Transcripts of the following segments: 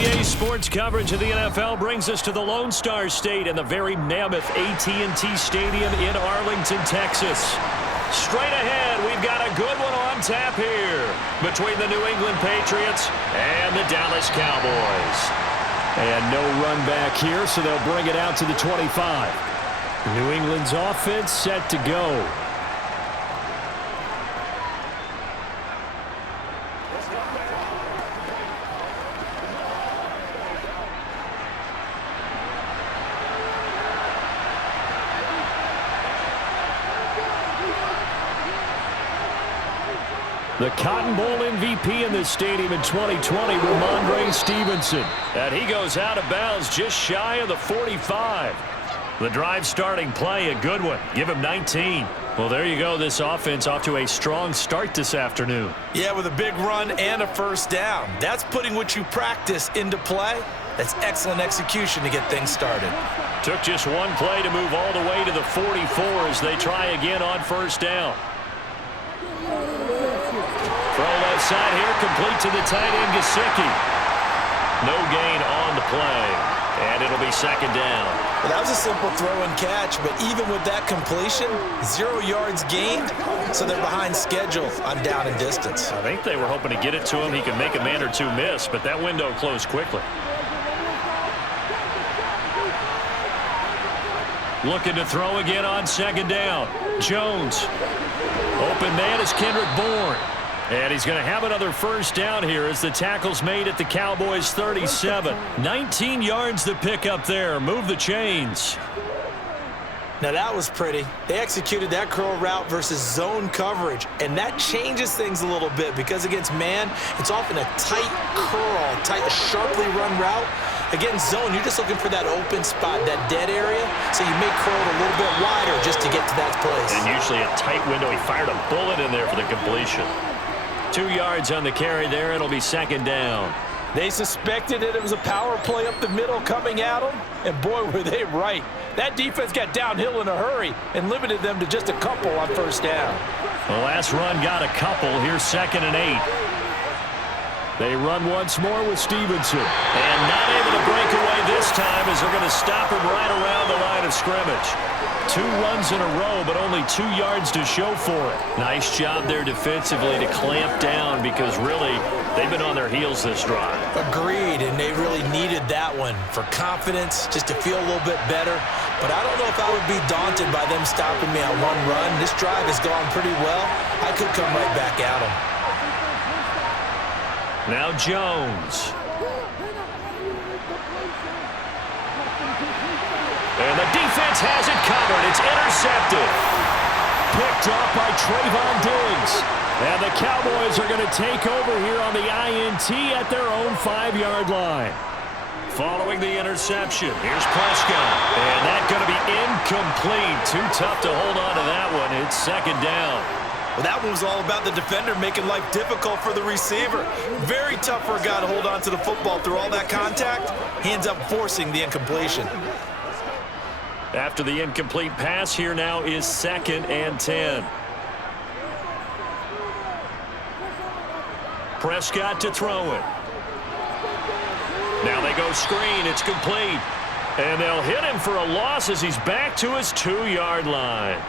NBA sports coverage of the NFL brings us to the Lone Star State and the very mammoth AT&T Stadium in Arlington, Texas. Straight ahead, we've got a good one on tap here between the New England Patriots and the Dallas Cowboys. And no run back here, so they'll bring it out to the 25. New England's offense set to go. The Cotton Bowl MVP in this stadium in 2020, Ramondre Stevenson. And he goes out of bounds just shy of the 45. The drive starting play, a good one. Give him 19. Well, there you go. This offense off to a strong start this afternoon. Yeah, with a big run and a first down. That's putting what you practice into play. That's excellent execution to get things started. Took just one play to move all the way to the 44 as they try again on first down. Throw left side here, complete to the tight end, Gesicki. No gain on the play, and it'll be second down. Well, that was a simple throw and catch, but even with that completion, 0 yards gained, so they're behind schedule on down and distance. I think they were hoping to get it to him. He could make a man or two miss, but that window closed quickly. Looking to throw again on second down. Jones. Open man is Kendrick Bourne. And he's going to have another first down here as the tackle's made at the Cowboys' 37. 19 yards to pick up there. Move the chains. Now that was pretty. They executed that curl route versus zone coverage, and that changes things a little bit because against man, it's often a tight curl, sharply run route. Against zone, you're just looking for that open spot, that dead area, so you may curl it a little bit wider just to get to that place. And usually a tight window. He fired a bullet in there for the completion. 2 yards on the carry there. It'll be second down. They suspected that it was a power play up the middle coming at them, and boy, were they right. That defense got downhill in a hurry and limited them to just a couple on first down. The last run got a couple. Here's 2nd and 8. They run once more with Stevenson. And not able to break away this time as they're going to stop him right around the line of scrimmage. 2 runs in a row, but only 2 yards to show for it. Nice job there defensively to clamp down because really they've been on their heels this drive. Agreed, and they really needed that one for confidence, just to feel a little bit better. But I don't know if I would be daunted by them stopping me on one run. This drive has gone pretty well. I could come right back at them. Now Jones. And the defense has it covered. It's intercepted. Picked off by Trayvon Diggs. And the Cowboys are going to take over here on the INT at their own 5-yard line. Following the interception, here's Prescott. And that's going to be incomplete. Too tough to hold on to that one. It's second down. Well, that one was all about the defender making life difficult for the receiver. Very tough for a guy to hold on to the football through all that contact. He ends up forcing the incompletion. After the incomplete pass, here now is 2nd and 10. Prescott to throw it. Now they go screen. It's complete. And they'll hit him for a loss as he's back to his 2-yard line.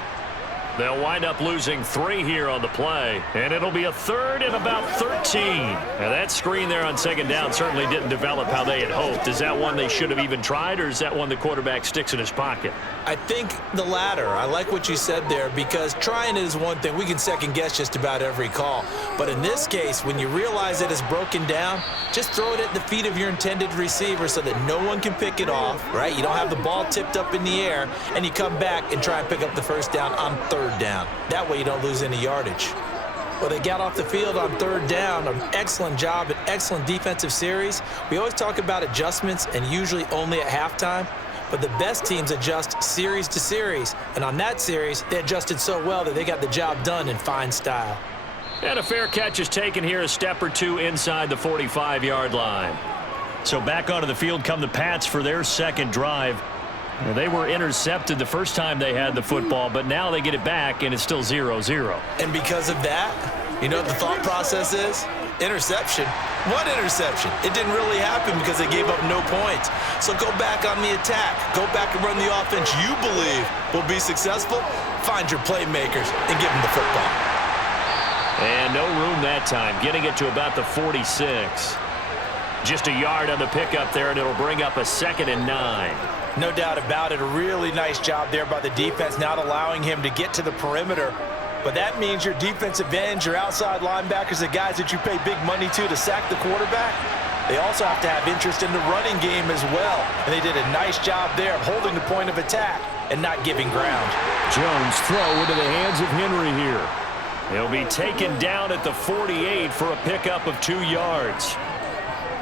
They'll wind up losing 3 here on the play, and it'll be a 3rd and about 13. Now that screen there on second down certainly didn't develop how they had hoped. Is that one they should have even tried, or is that one the quarterback sticks in his pocket? I think the latter. I like what you said there because trying it is one thing. We can second guess just about every call. But in this case, when you realize it is broken down, just throw it at the feet of your intended receiver so that no one can pick it off, right? You don't have the ball tipped up in the air, and you come back and try and pick up the first down on 3rd down. That way you don't lose any yardage. Well, they got off the field on 3rd down. An excellent job, an excellent defensive series. We always talk about adjustments and usually only at halftime. But the best teams adjust series to series. And on that series, they adjusted so well that they got the job done in fine style. And a fair catch is taken here, a step or two inside the 45-yard line. So back onto the field come the Pats for their second drive. They were intercepted the first time they had the football, but now they get it back, and it's still 0-0. And because of that, You know what the thought process is? Interception. What interception? It didn't really happen because they gave up no points. So go back on the attack. Go back and run the offense you believe will be successful. Find your playmakers and give them the football. And no room that time, getting it to about the 46. Just a yard on the pickup there, and it'll bring up a 2nd and 9. No doubt about it. A really nice job there by the defense, not allowing him to get to the perimeter. But that means your defensive ends, your outside linebackers, the guys that you pay big money to sack the quarterback, they also have to have interest in the running game as well. And they did a nice job there of holding the point of attack and not giving ground. Jones throw into the hands of Henry here. He'll be taken down at the 48 for a pickup of 2 yards.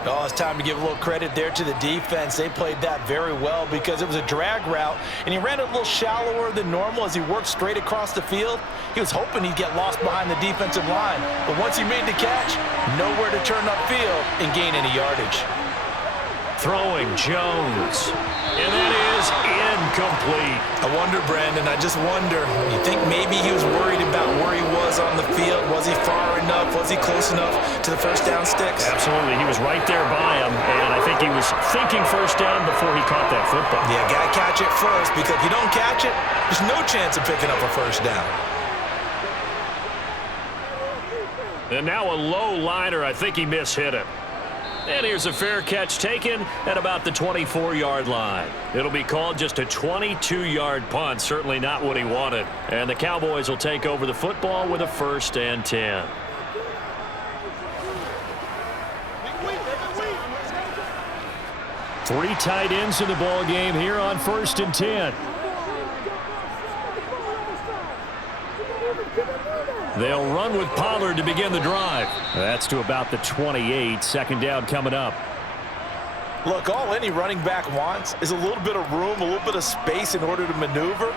Oh, it's time to give a little credit there to the defense. They played that very well because it was a drag route, and he ran it a little shallower than normal as he worked straight across the field. He was hoping he'd get lost behind the defensive line, but once he made the catch, nowhere to turn upfield and gain any yardage. Throwing Jones, and that is incomplete. I wonder, Brandon, I just wonder, you think maybe he was worried about where he was on the field? Was he far enough? Was he close enough to the first down sticks? Absolutely. He was right there by him, and I think he was thinking first down before he caught that football. Yeah, got to catch it first, because if you don't catch it, there's no chance of picking up a first down. And now a low liner. I think he mishit it. And here's a fair catch taken at about the 24-yard line. It'll be called just a 22-yard punt. Certainly not what he wanted. And the Cowboys will take over the football with a 1st and 10. Three tight ends in the ball game here on 1st and 10. They'll run with Pollard to begin the drive. That's to about the 28. 2nd down coming up. Look, all any running back wants is a little bit of room, a little bit of space in order to maneuver.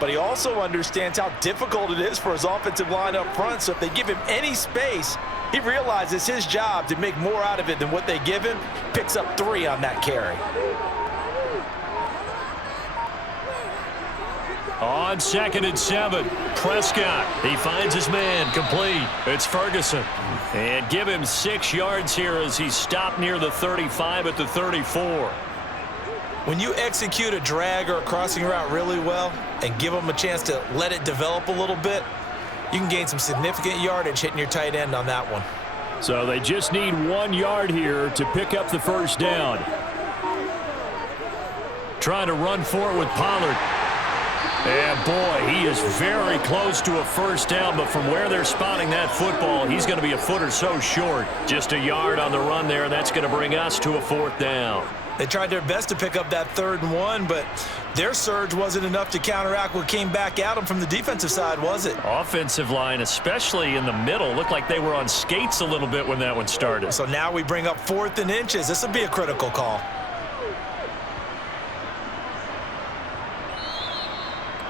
But he also understands how difficult it is for his offensive line up front. So if they give him any space, he realizes his job to make more out of it than what they give him. Picks up 3 on that carry. On 2nd and 7, Prescott. He finds his man, complete. It's Ferguson. And give him 6 yards here as he's stopped near the 35 at the 34. When you execute a drag or a crossing route really well and give them a chance to let it develop a little bit, you can gain some significant yardage hitting your tight end on that one. So they just need 1 yard here to pick up the first down. Trying to run for it with Pollard. And boy, he is very close to a first down, but from where they're spotting that football, he's going to be a foot or so short. Just a yard on the run there, and that's going to bring us to a 4th down. They tried their best to pick up that 3rd and 1, but their surge wasn't enough to counteract what came back at them from the defensive side, was it? Offensive line, especially in the middle, looked like they were on skates a little bit when that one started. So now we bring up 4th and inches. This will be a critical call.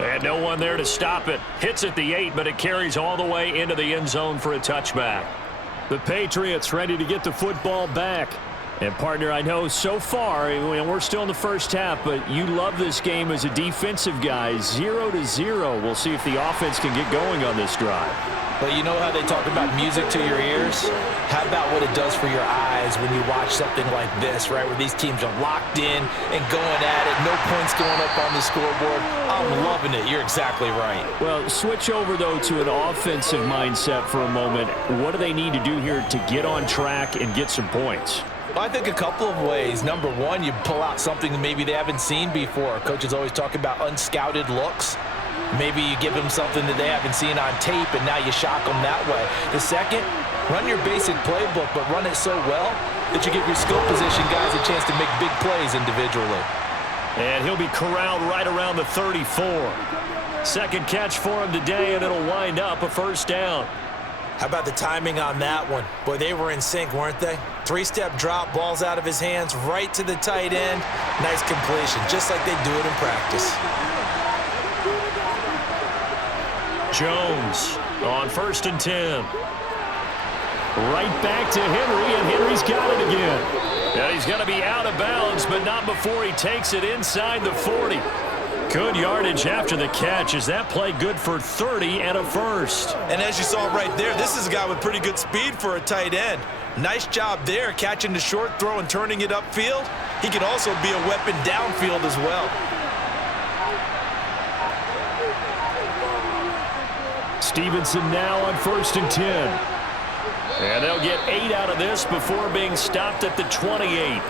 And no one there to stop it. Hits at the 8, but it carries all the way into the end zone for a touchback. The Patriots ready to get the football back. And, partner, I know so far, and we're still in the first half, but you love this game as a defensive guy. 0-0. We'll see if the offense can get going on this drive. But you know how they talk about music to your ears? How about what it does for your eyes when you watch something like this, right, where these teams are locked in and going at it, no points going up on the scoreboard? I'm loving it. You're exactly right. Well, switch over, though, to an offensive mindset for a moment. What do they need to do here to get on track and get some points? I think a couple of ways. Number one, you pull out something that maybe they haven't seen before. Coaches always talk about unscouted looks. Maybe you give them something that they haven't seen on tape, and now you shock them that way. The second, run your basic playbook, but run it so well that you give your skill position guys a chance to make big plays individually. And he'll be corralled right around the 34. Second catch for him today, and it'll wind up a first down. How about the timing on that one? Boy, they were in sync, weren't they? 3-step drop, balls out of his hands, right to the tight end. Nice completion, just like they do it in practice. Jones on 1st and 10. Right back to Henry, and Henry's got it again. Yeah, he's going to be out of bounds, but not before he takes it inside the 40. Good yardage after the catch. Is that play good for 30 and a first? And as you saw right there, this is a guy with pretty good speed for a tight end. Nice job there, catching the short throw and turning it upfield. He can also be a weapon downfield as well. Stevenson now on 1st and 10. And they'll get 8 out of this before being stopped at the 28.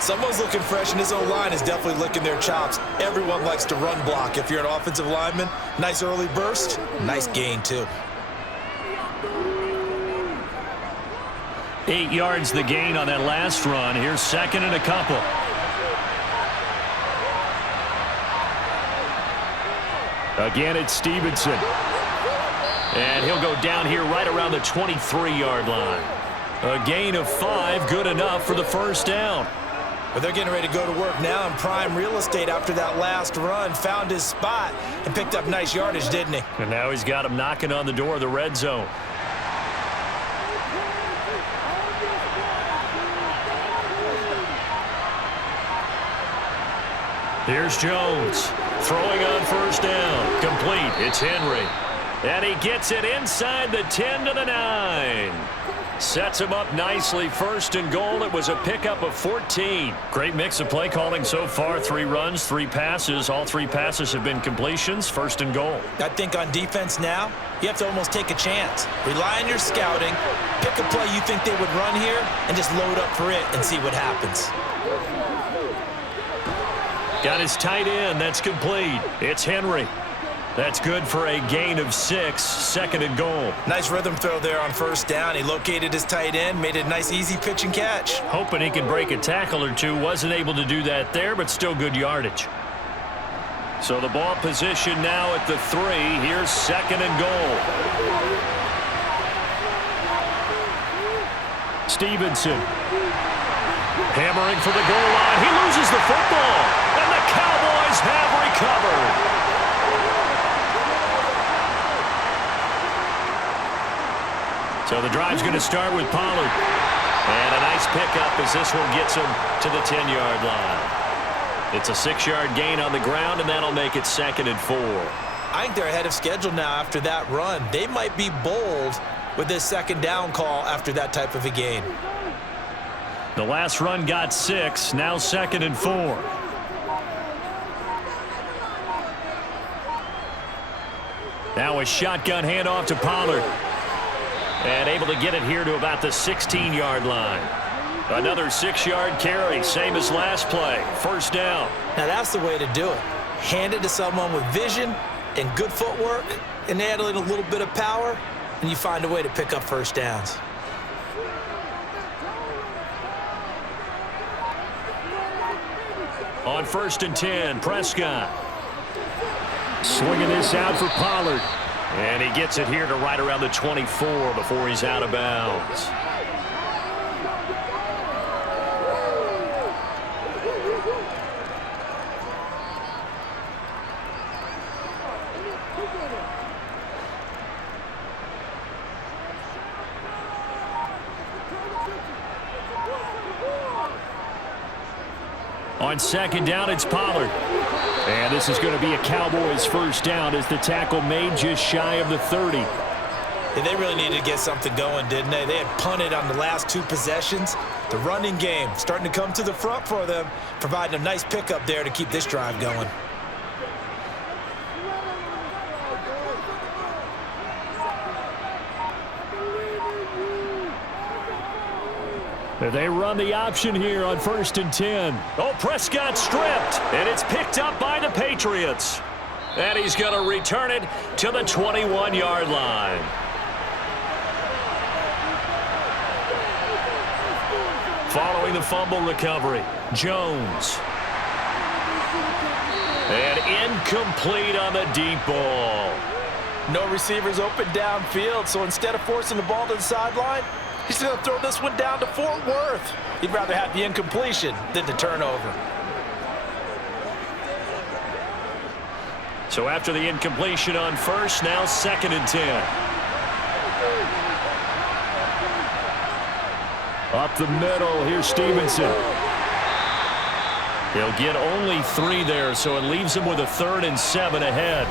Someone's looking fresh, and his O-line is definitely licking their chops. Everyone likes to run block if you're an offensive lineman. Nice early burst. Nice gain, too. 8 yards the gain on that last run. Here's 2nd and a couple. Again, it's Stevenson. And he'll go down here right around the 23-yard line. A gain of 5, good enough for the first down. But they're getting ready to go to work now in prime real estate after that last run. Found his spot and picked up nice yardage, didn't he? And now he's got him knocking on the door of the red zone. Here's Jones. Throwing on 1st down. Complete. It's Henry. And he gets it inside the 10 to the 9. Sets him up nicely. 1st and goal. It was a pickup of 14. Great mix of play calling so far. 3 runs, 3 passes. All 3 passes have been completions. 1st and goal. I think on defense now, you have to almost take a chance. Rely on your scouting. Pick a play you think they would run here and just load up for it and see what happens. Got his tight end. That's complete. It's Henry. That's good for a gain of 6. 2nd and goal. Nice rhythm throw there on 1st down. He located his tight end, made it a nice easy pitch and catch. Hoping he can break a tackle or two. Wasn't able to do that there, but still good yardage. So the ball position now at the 3. Here's 2nd and goal. Stevenson. Hammering for the goal line. He loses the football. And the Cowboys have recovered. So the drive's going to start with Pollard. And a nice pickup as this one gets him to the 10-yard line. It's a 6-yard gain on the ground, and that'll make it 2nd and 4. I think they're ahead of schedule now after that run. They might be bold with this 2nd down call after that type of a gain. The last run got 6. Now 2nd and 4. Now a shotgun handoff to Pollard. And able to get it here to about the 16-yard line. Another 6-yard carry, same as last play. 1st down. Now that's the way to do it. Hand it to someone with vision and good footwork, and add in a little bit of power, and you find a way to pick up 1st downs. On 1st and 10, Prescott. Swinging this out for Pollard. And he gets it here to right around the 24 before he's out of bounds. On 2nd down, it's Pollard. And this is going to be a Cowboys 1st down as the tackle made just shy of the 30. Yeah, they really needed to get something going, didn't they? They had punted on the last 2 possessions. The running game starting to come to the front for them, providing a nice pickup there to keep this drive going. They run the option here on 1st and 10. Oh, Prescott stripped, and it's picked up by the Patriots. And he's going to return it to the 21-yard line. Following the fumble recovery, Jones. And incomplete on the deep ball. No receivers open downfield, so instead of forcing the ball to the sideline, he's going to throw this one down to Fort Worth. He'd rather have the incompletion than the turnover. So after the incompletion on 1st, now 2nd and 10. Up the middle, here's Stevenson. He'll get only 3 there, so it leaves him with a 3rd and 7 ahead.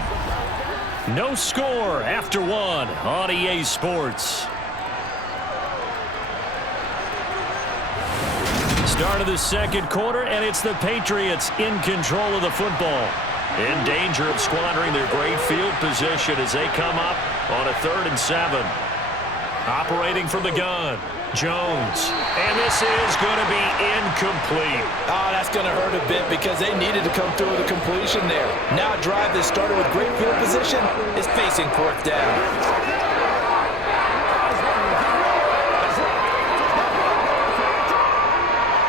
No score after 1 on EA Sports. Start of the second quarter, and it's the Patriots in control of the football. In danger of squandering their great field position as they come up on a 3rd and 7. Operating from the gun, Jones. And this is going to be incomplete. Oh, that's going to hurt a bit because they needed to come through with a completion there. Now a drive that started with great field position is facing 4th down.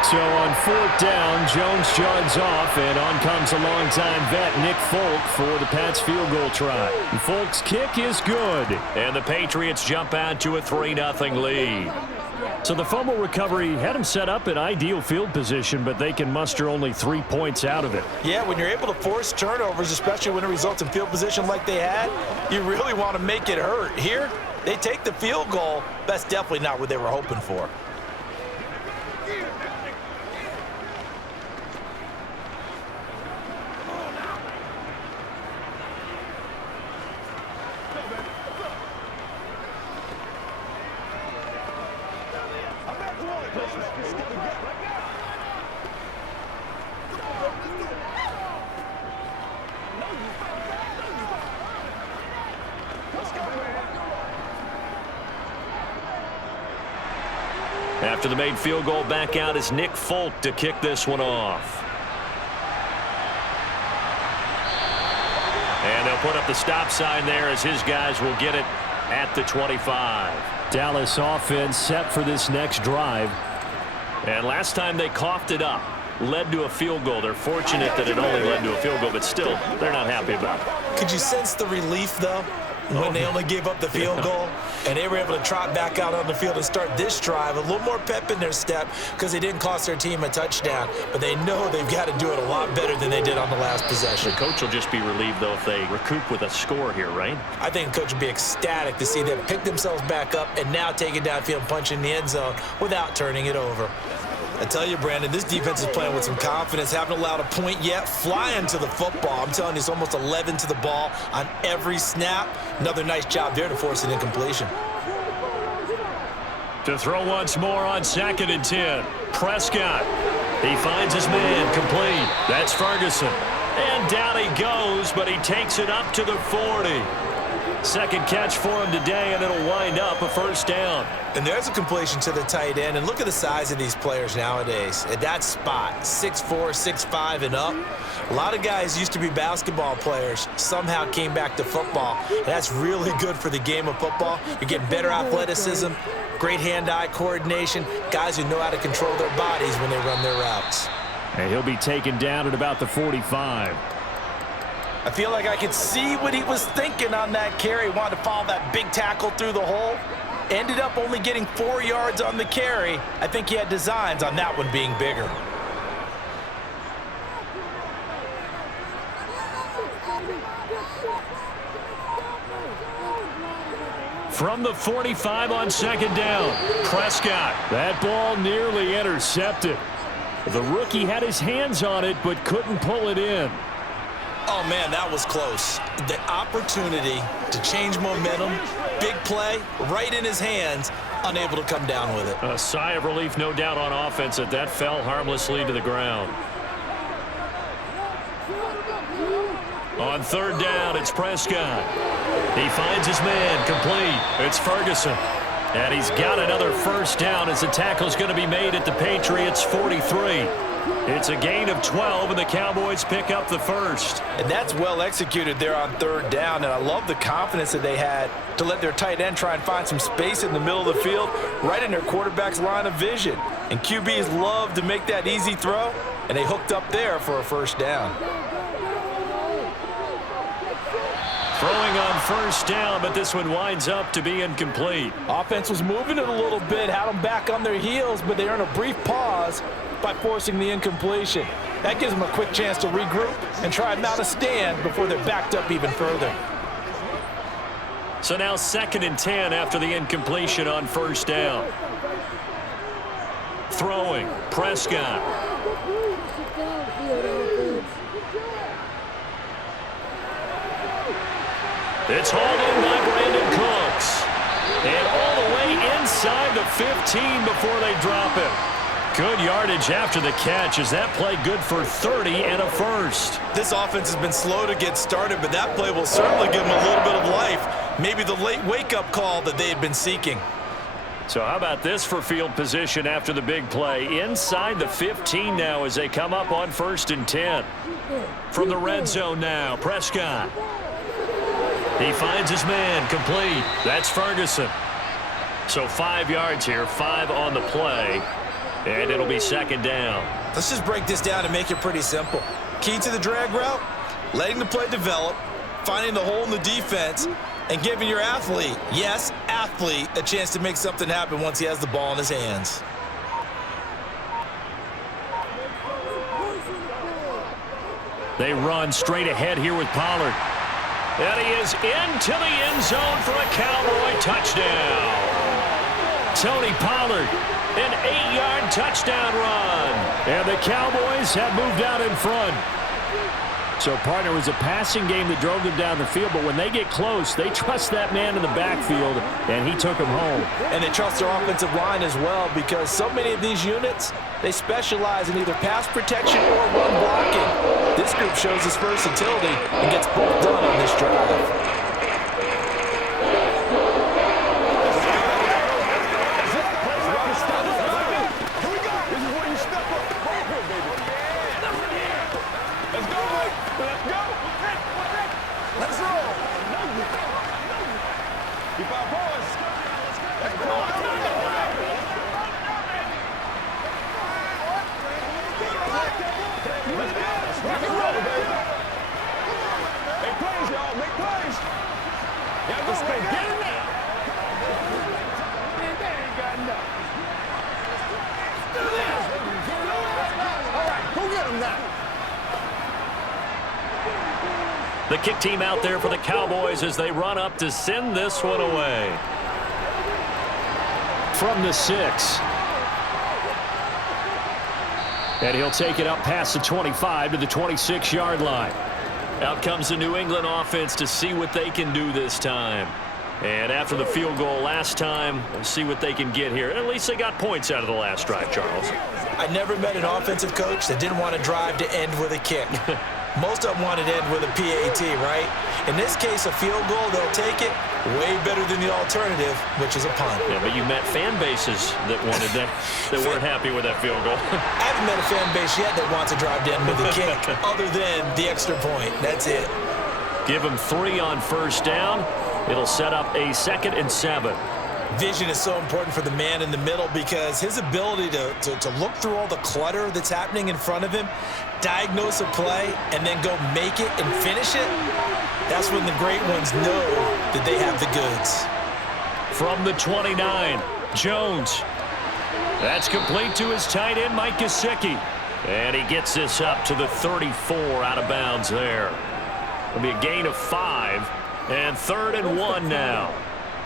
So on 4th down, Jones jogs off, and on comes a longtime vet, Nick Folk, for the Pats field goal try. And Folk's kick is good, and the Patriots jump out to a 3-0 lead. So the fumble recovery had them set up in ideal field position, but they can muster only 3 points out of it. Yeah, when you're able to force turnovers, especially when it results in field position like they had, you really want to make it hurt. Here, they take the field goal. That's definitely not what they were hoping for. After the made field goal, back out is Nick Folk to kick this one off. And they'll put up the stop sign there as his guys will get it at the 25. Dallas offense set for this next drive. And last time they coughed it up, led to a field goal. They're fortunate that it only led to a field goal, but still, they're not happy about it. Could you sense the relief, though, when they only gave up the field goal and they were able to trot back out on the field and start this drive? A little more pep in their step because they didn't cost their team a touchdown, but they know they've got to do it a lot better than they did on the last possession. The coach will just be relieved, though, if they recoup with a score here, right? I think the coach would be ecstatic to see them pick themselves back up and now take it downfield and punch in the end zone without turning it over. I tell you, Brandon, this defense is playing with some confidence. Haven't allowed a point yet. Flying to the football. I'm telling you, it's almost 11 to the ball on every snap. Another nice job there to force an incompletion. To throw once more on 2nd and 10. Prescott. He finds his man complete. That's Ferguson. And down he goes, but he takes it up to the 40. Second catch for him today, and it'll wind up a 1st down. And there's a completion to the tight end. And look at the size of these players nowadays. At that spot, 6'4", 6'5", and up. A lot of guys used to be basketball players, somehow came back to football. And that's really good for the game of football. You're getting better athleticism, great hand-eye coordination, guys who know how to control their bodies when they run their routes. And he'll be taken down at about the 45. I feel like I could see what he was thinking on that carry. Wanted to follow that big tackle through the hole. Ended up only getting 4 yards on the carry. I think he had designs on that one being bigger. From the 45 on 2nd down, Prescott. That ball nearly intercepted. The rookie had his hands on it but couldn't pull it in. Oh, man, that was close. The opportunity to change momentum, big play, right in his hands, unable to come down with it. A sigh of relief, no doubt, on offense that fell harmlessly to the ground. On 3rd down, it's Prescott. He finds his man complete. It's Ferguson. And he's got another 1st down as the tackle's going to be made at the Patriots' 43. It's a gain of 12, and the Cowboys pick up the 1st. And that's well executed there on 3rd down, and I love the confidence that they had to let their tight end try and find some space in the middle of the field, right in their quarterback's line of vision. And QBs love to make that easy throw, and they hooked up there for a 1st down. Throwing on 1st down, but this one winds up to be incomplete. Offense was moving it a little bit, had them back on their heels, but they earned a brief pause by forcing the incompletion. That gives them a quick chance to regroup and try and mount a stand before they're backed up even further. So now 2nd and 10 after the incompletion on 1st down. Throwing, Prescott. It's hauled in by Brandon Cooks. And all the way inside the 15 before they drop him. Good yardage after the catch. Is that play good for 30 and a first? This offense has been slow to get started, but that play will certainly give them a little bit of life. Maybe the late wake-up call that they had been seeking. So how about this for field position after the big play? Inside the 15 now as they come up on 1st and 10. From the red zone now, Prescott. He finds his man, complete. That's Ferguson. So 5 yards here, 5 on the play. And it'll be 2nd down. Let's just break this down and make it pretty simple. Key to the drag route, letting the play develop, finding the hole in the defense, and giving your athlete, yes, athlete, a chance to make something happen once he has the ball in his hands. They run straight ahead here with Pollard. And he is into the end zone for a Cowboy touchdown. Tony Pollard, an 8-yard touchdown run. And the Cowboys have moved out in front. So, partner, it was a passing game that drove them down the field, but when they get close, they trust that man in the backfield, and he took them home. And they trust their offensive line as well, because so many of these units, they specialize in either pass protection or run blocking. This group shows its versatility and gets both done on this drive. The kick team out there for the Cowboys as they run up to send this one away. From the 6. And he'll take it up past the 25 to the 26-yard line. Out comes the New England offense to see what they can do this time. And after the field goal last time, we'll see what they can get here. At least they got points out of the last drive, Charles. I never met an offensive coach that didn't want to drive to end with a kick. Most of them want it to end with a PAT, right? In this case, a field goal, they'll take it. Way better than the alternative, which is a punt. Yeah, but you met fan bases that wanted that, that weren't happy with that field goal. I haven't met a fan base yet that wants to drive to end with a kick, other than the extra point. That's it. Give them 3 on 1st down. It'll set up a 2nd and 7. Vision is so important for the man in the middle because his ability to look through all the clutter that's happening in front of him, diagnose a play, and then go make it and finish it, that's when the great ones know that they have the goods. From the 29, Jones. That's complete to his tight end, Mike Gesicki. And he gets this up to the 34 out of bounds there. It'll be a gain of 5, and 3rd and 1 now.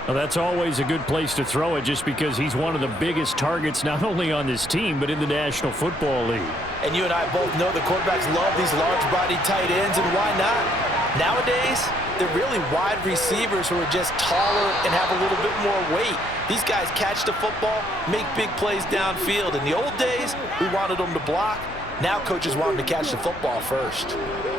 Well, that's always a good place to throw it just because he's one of the biggest targets not only on this team but in the National Football League. And you and I both know the quarterbacks love these large-bodied tight ends, and why not? Nowadays, they're really wide receivers who are just taller and have a little bit more weight. These guys catch the football, make big plays downfield. In the old days, we wanted them to block. Now coaches want them to catch the football first.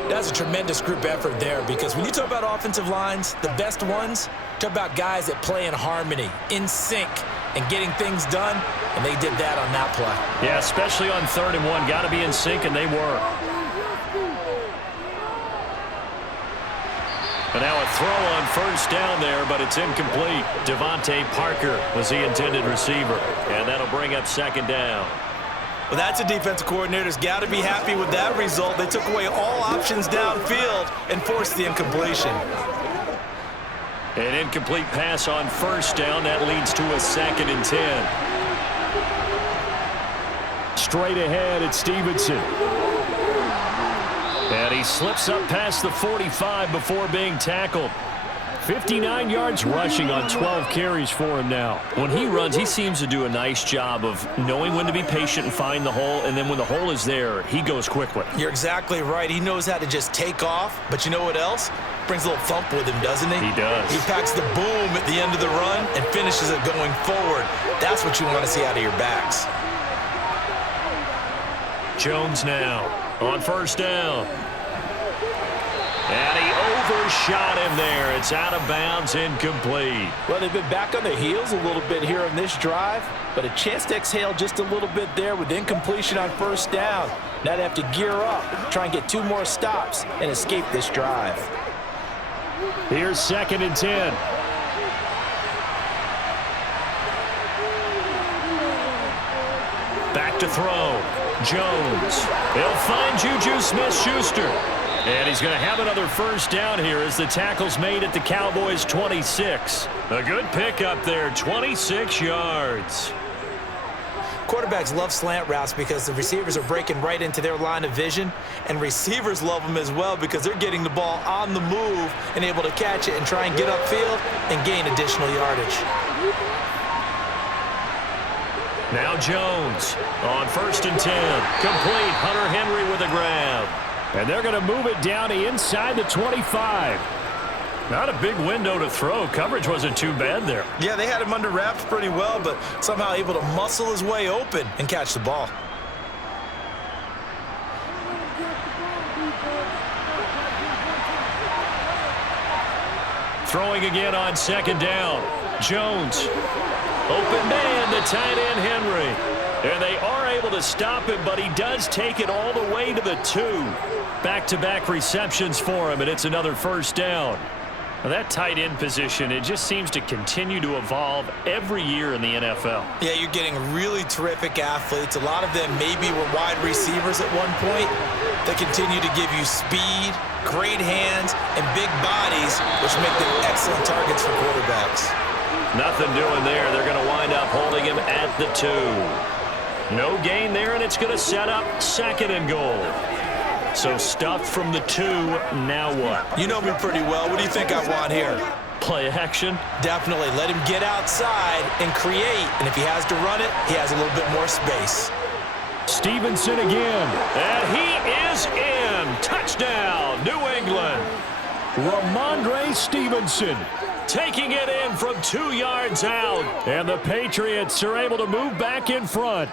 That's a tremendous group effort there because when you talk about offensive lines, the best ones, talk about guys that play in harmony, in sync, and getting things done, and they did that on that play. Yeah, especially on 3rd and 1. Got to be in sync, and they were. And now a throw on 1st down there, but it's incomplete. Devontae Parker was the intended receiver, and that'll bring up 2nd down. Well, that's a defensive coordinator's got to be happy with that result. They took away all options downfield and forced the incompletion. An incomplete pass on 1st down. That leads to a 2nd and 10. Straight ahead at Stevenson. And he slips up past the 45 before being tackled. 59 yards rushing on 12 carries for him now. When he runs, he seems to do a nice job of knowing when to be patient and find the hole, and then when the hole is there, he goes quickly. You're exactly right. He knows how to just take off, but you know what else? Brings a little thump with him, doesn't he? He does. He packs the boom at the end of the run and finishes it going forward. That's what you want to see out of your backs. Jones now on first down. And he overshot him there. It's out of bounds, incomplete. Well, they've been back on their heels a little bit here on this drive, but a chance to exhale just a little bit there with incompletion on first down. Now they have to gear up, try and get 2 more stops, and escape this drive. Here's 2nd and 10. Back to throw. Jones. He'll find Juju Smith-Schuster. And he's going to have another first down here as the tackle's made at the Cowboys' 26. A good pickup there, 26 yards. Quarterbacks love slant routes because the receivers are breaking right into their line of vision, and receivers love them as well because they're getting the ball on the move and able to catch it and try and get upfield and gain additional yardage. Now Jones on 1st and 10. Complete. Hunter Henry with a grab. And they're going to move it down to inside the 25. Not a big window to throw. Coverage wasn't too bad there. Yeah, they had him under wraps pretty well, but somehow able to muscle his way open and catch the ball. Throwing again on 2nd down. Jones. Open man, the tight end Henry. And they are able to stop him, but he does take it all the way to the 2. Back-to-back receptions for him, and it's another first down. Now that tight end position, it just seems to continue to evolve every year in the NFL. Yeah, you're getting really terrific athletes. A lot of them maybe were wide receivers at one point. They continue to give you speed, great hands, and big bodies, which make them excellent targets for quarterbacks. Nothing doing there. They're going to wind up holding him at the 2. No gain there, and it's going to set up 2nd and goal. So stuffed from the 2, now what? You know me pretty well. What do you think I want here? Play action? Definitely. Let him get outside and create, and if he has to run it, he has a little bit more space. Stevenson again, and he is in. Touchdown, New England. Ramondre Stevenson taking it in from 2 yards out, and the Patriots are able to move back in front.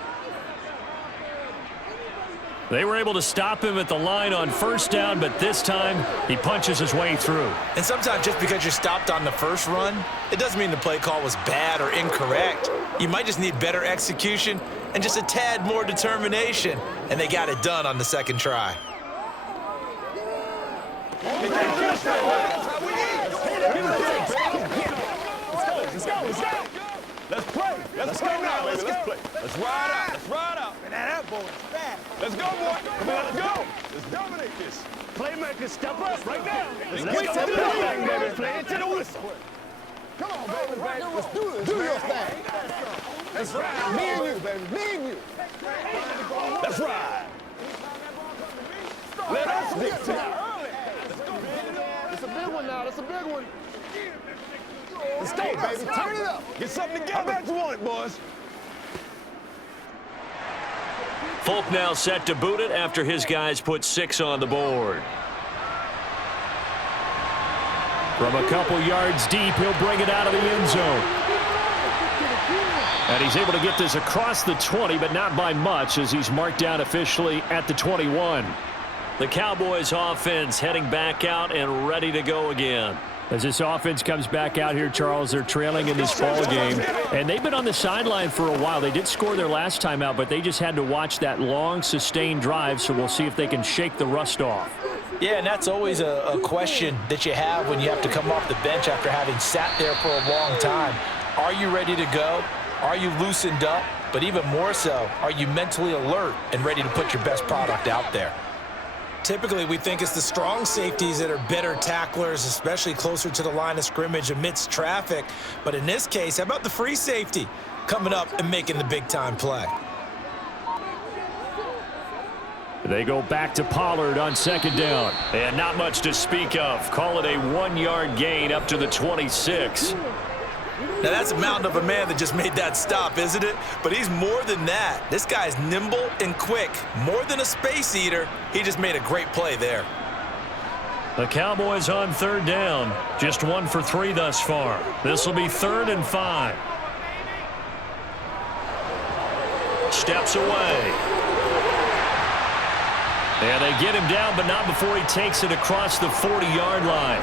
They were able to stop him at the line on first down, but this time he punches his way through. And sometimes just because you're stopped on the first run, it doesn't mean the play call was bad or incorrect. You might just need better execution and just a tad more determination, and they got it done on the 2nd try. Let's play. Let's go now, baby. Let's play. Let's ride out. Let's ride out. Man, that boy is fast. Let's go, boy. Come on, let's go. Let's dominate this. Playmakers, step up right now. Let's go. Baby. Play it to the whistle. Come on, baby. Let's do this. Do your thing. Let's ride. Me and you, baby. Me and you. Let's ride. Let us dictate. It's a big one now. That's a big one. Let's go, baby. Turn it up. Get something together. I bet you want it, boys. Folk now set to boot it after his guys put 6 on the board. From a couple yards deep, he'll bring it out of the end zone. And he's able to get this across the 20, but not by much, as he's marked down officially at the 21. The Cowboys offense heading back out and ready to go again. As this offense comes back out here, Charles, they're trailing in this ball game. And they've been on the sideline for a while. They did score their last time out, but they just had to watch that long, sustained drive, so we'll see if they can shake the rust off. Yeah, and that's always a question that you have when you have to come off the bench after having sat there for a long time. Are you ready to go? Are you loosened up? But even more so, are you mentally alert and ready to put your best product out there? Typically, we think it's the strong safeties that are better tacklers, especially closer to the line of scrimmage amidst traffic. But in this case, how about the free safety coming up and making the big-time play? They go back to Pollard on second down. And not much to speak of. Call it a 1-yard gain up to the 26. Now, that's a mountain of a man that just made that stop, isn't it? But he's more than that. This guy's nimble and quick. More than a space eater. He just made a great play there. The Cowboys on third down. Just 1 for 3 thus far. This will be 3rd and 5. Steps away. And they get him down, but not before he takes it across the 40-yard line.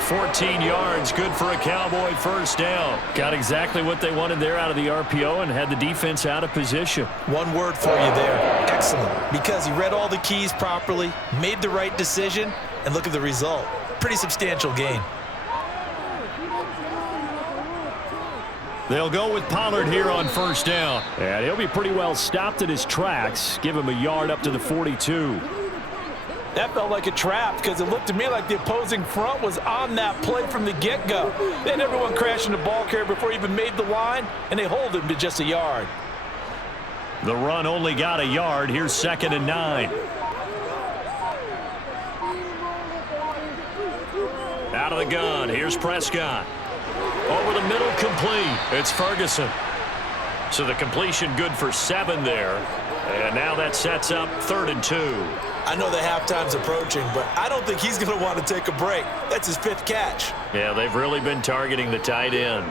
14 yards, good for a Cowboy first down. Got exactly what they wanted there out of the RPO and had the defense out of position. One word for you there, excellent. Because he read all the keys properly, made the right decision, and look at the result. Pretty substantial gain. They'll go with Pollard here on first down. And he'll be pretty well stopped in his tracks. Give him a yard up to the 42. That felt like a trap because it looked to me like the opposing front was on that play from the get-go. They had everyone crashing the ball carrier before he even made the line, and they hold him to just a yard. The run only got a yard. Here's 2nd and 9. Out of the gun. Here's Prescott. Over the middle, complete. It's Ferguson. So the completion good for 7 there. And now that sets up 3rd and 2. I know the halftime's approaching, but I don't think he's going to want to take a break. That's his 5th catch. Yeah, they've really been targeting the tight end.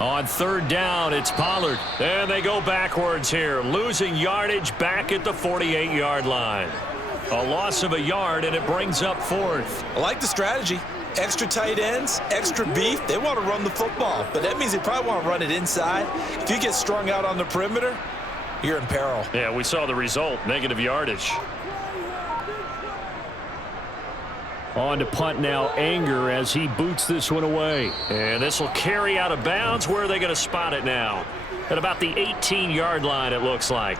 On 3rd down, it's Pollard. And they go backwards here, losing yardage back at the 48-yard line. A loss of a yard, and it brings up 4th. I like the strategy. Extra tight ends, extra beef. They want to run the football, but that means they probably want to run it inside. If you get strung out on the perimeter, you're in peril. Yeah, we saw the result, negative yardage. On to punt now, Anger, as he boots this one away. And this will carry out of bounds. Where are they going to spot it now? At about the 18-yard line, it looks like.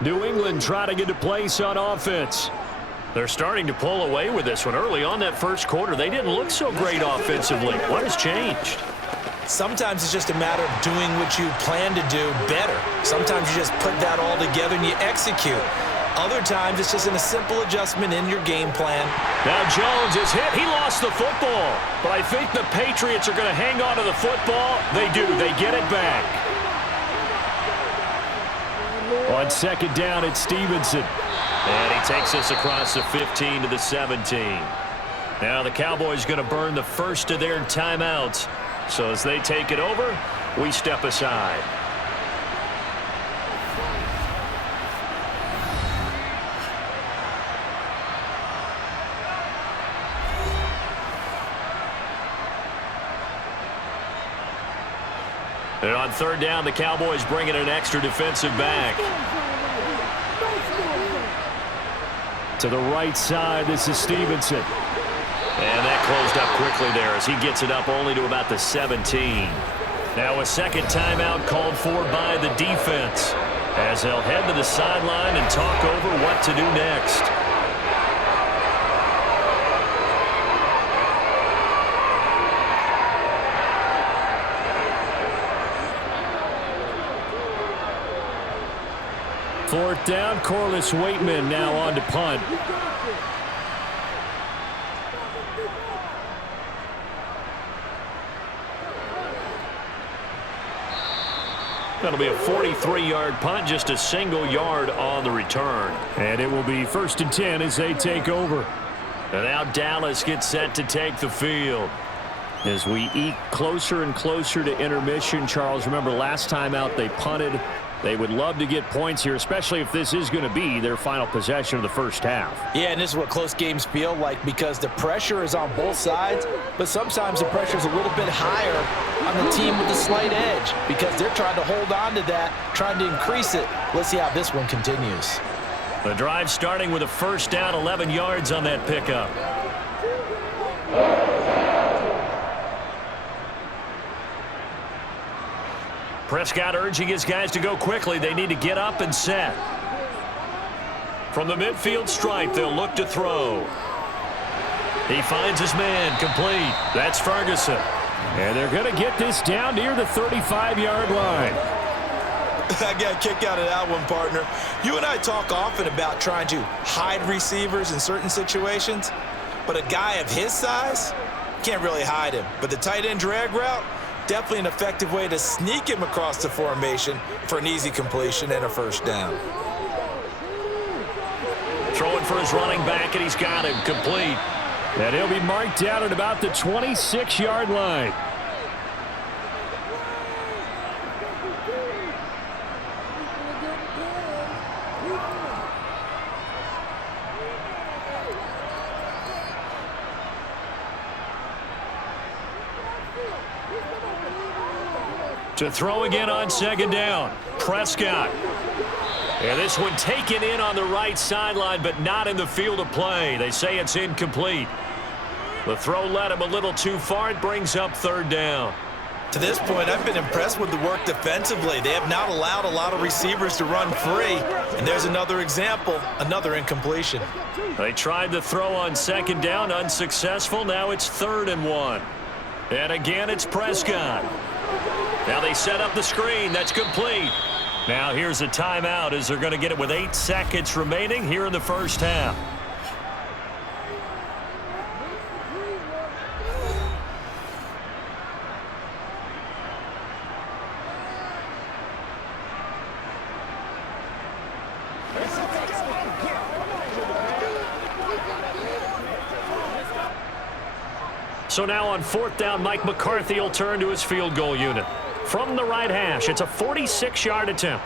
New England trying to get a place on offense. They're starting to pull away with this one. Early on that first quarter, they didn't look so great offensively. What has changed? Sometimes it's just a matter of doing what you plan to do better. Sometimes you just put that all together and you execute. Other times it's just a simple adjustment in your game plan. Now Jones is hit. He lost the football. But I think the Patriots are going to hang on to the football. They do. They get it back. On 2nd down, it's Stevenson. And he takes us across the 15 to the 17. Now the Cowboys going to burn the first of their timeouts. So as they take it over, we step aside. And on 3rd down, the Cowboys bring in an extra defensive back. To the right side, this is Stevenson. And that closed up quickly there as he gets it up only to about the 17. Now a second timeout called for by the defense as they'll head to the sideline and talk over what to do next. Fourth down, Corliss Waitman now on to punt. That'll be a 43-yard punt, just a single yard on the return. And it will be 1st and 10 as they take over. And now Dallas gets set to take the field. As we eke closer and closer to intermission, Charles, remember last time out they punted. They would love to get points here, especially if this is going to be their final possession of the first half. Yeah, and this is what close games feel like because the pressure is on both sides, but sometimes the pressure is a little bit higher on the team with the slight edge because they're trying to hold on to that, trying to increase it. Let's see how this one continues. The drive starting with a first down, 11 yards on that pickup. Prescott urging his guys to go quickly. They need to get up and set. From the midfield stripe, they'll look to throw. He finds his man, complete. That's Ferguson. And they're going to get this down near the 35-yard line. I got a kick out of that one, partner. You and I talk often about trying to hide receivers in certain situations, but a guy of his size can't really hide him. But the tight end drag route, definitely an effective way to sneak him across the formation for an easy completion and a first down. Throwing for his running back, and he's got him complete. And he'll be marked down at about the 26-yard line. To throw again on second down, Prescott. And this one taken in on the right sideline, but not in the field of play. They say it's incomplete. The throw led him a little too far. It brings up third down. To this point, I've been impressed with the work defensively. They have not allowed a lot of receivers to run free. And there's another example, another incompletion. They tried to throw on second down, unsuccessful. Now it's 3rd and 1. And again, it's Prescott. Now they set up the screen. That's complete. Now here's a timeout as they're going to get it with 8 seconds remaining here in the first half. So now on 4th down, Mike McCarthy will turn to his field goal unit. From the right hash, it's a 46-yard attempt.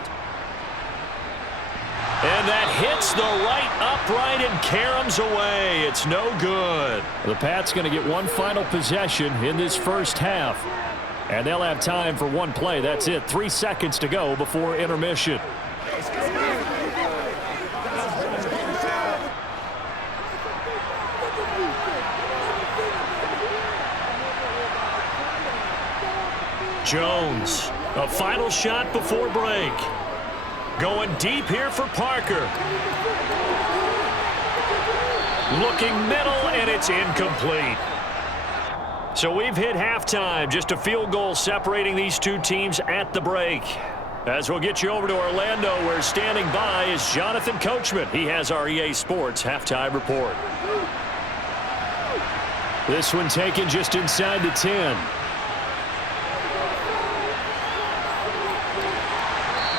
And that hits the right upright and caroms away. It's no good. The Pats going to get one final possession in this first half. And they'll have time for one play. That's it. 3 seconds to go before intermission. Jones, a final shot before break. Going deep here for Parker. Looking middle, and it's incomplete. So we've hit halftime. Just a field goal separating these two teams at the break. As we'll get you over to Orlando, where standing by is Jonathan Coachman. He has our EA Sports halftime report. This one taken just inside the 10.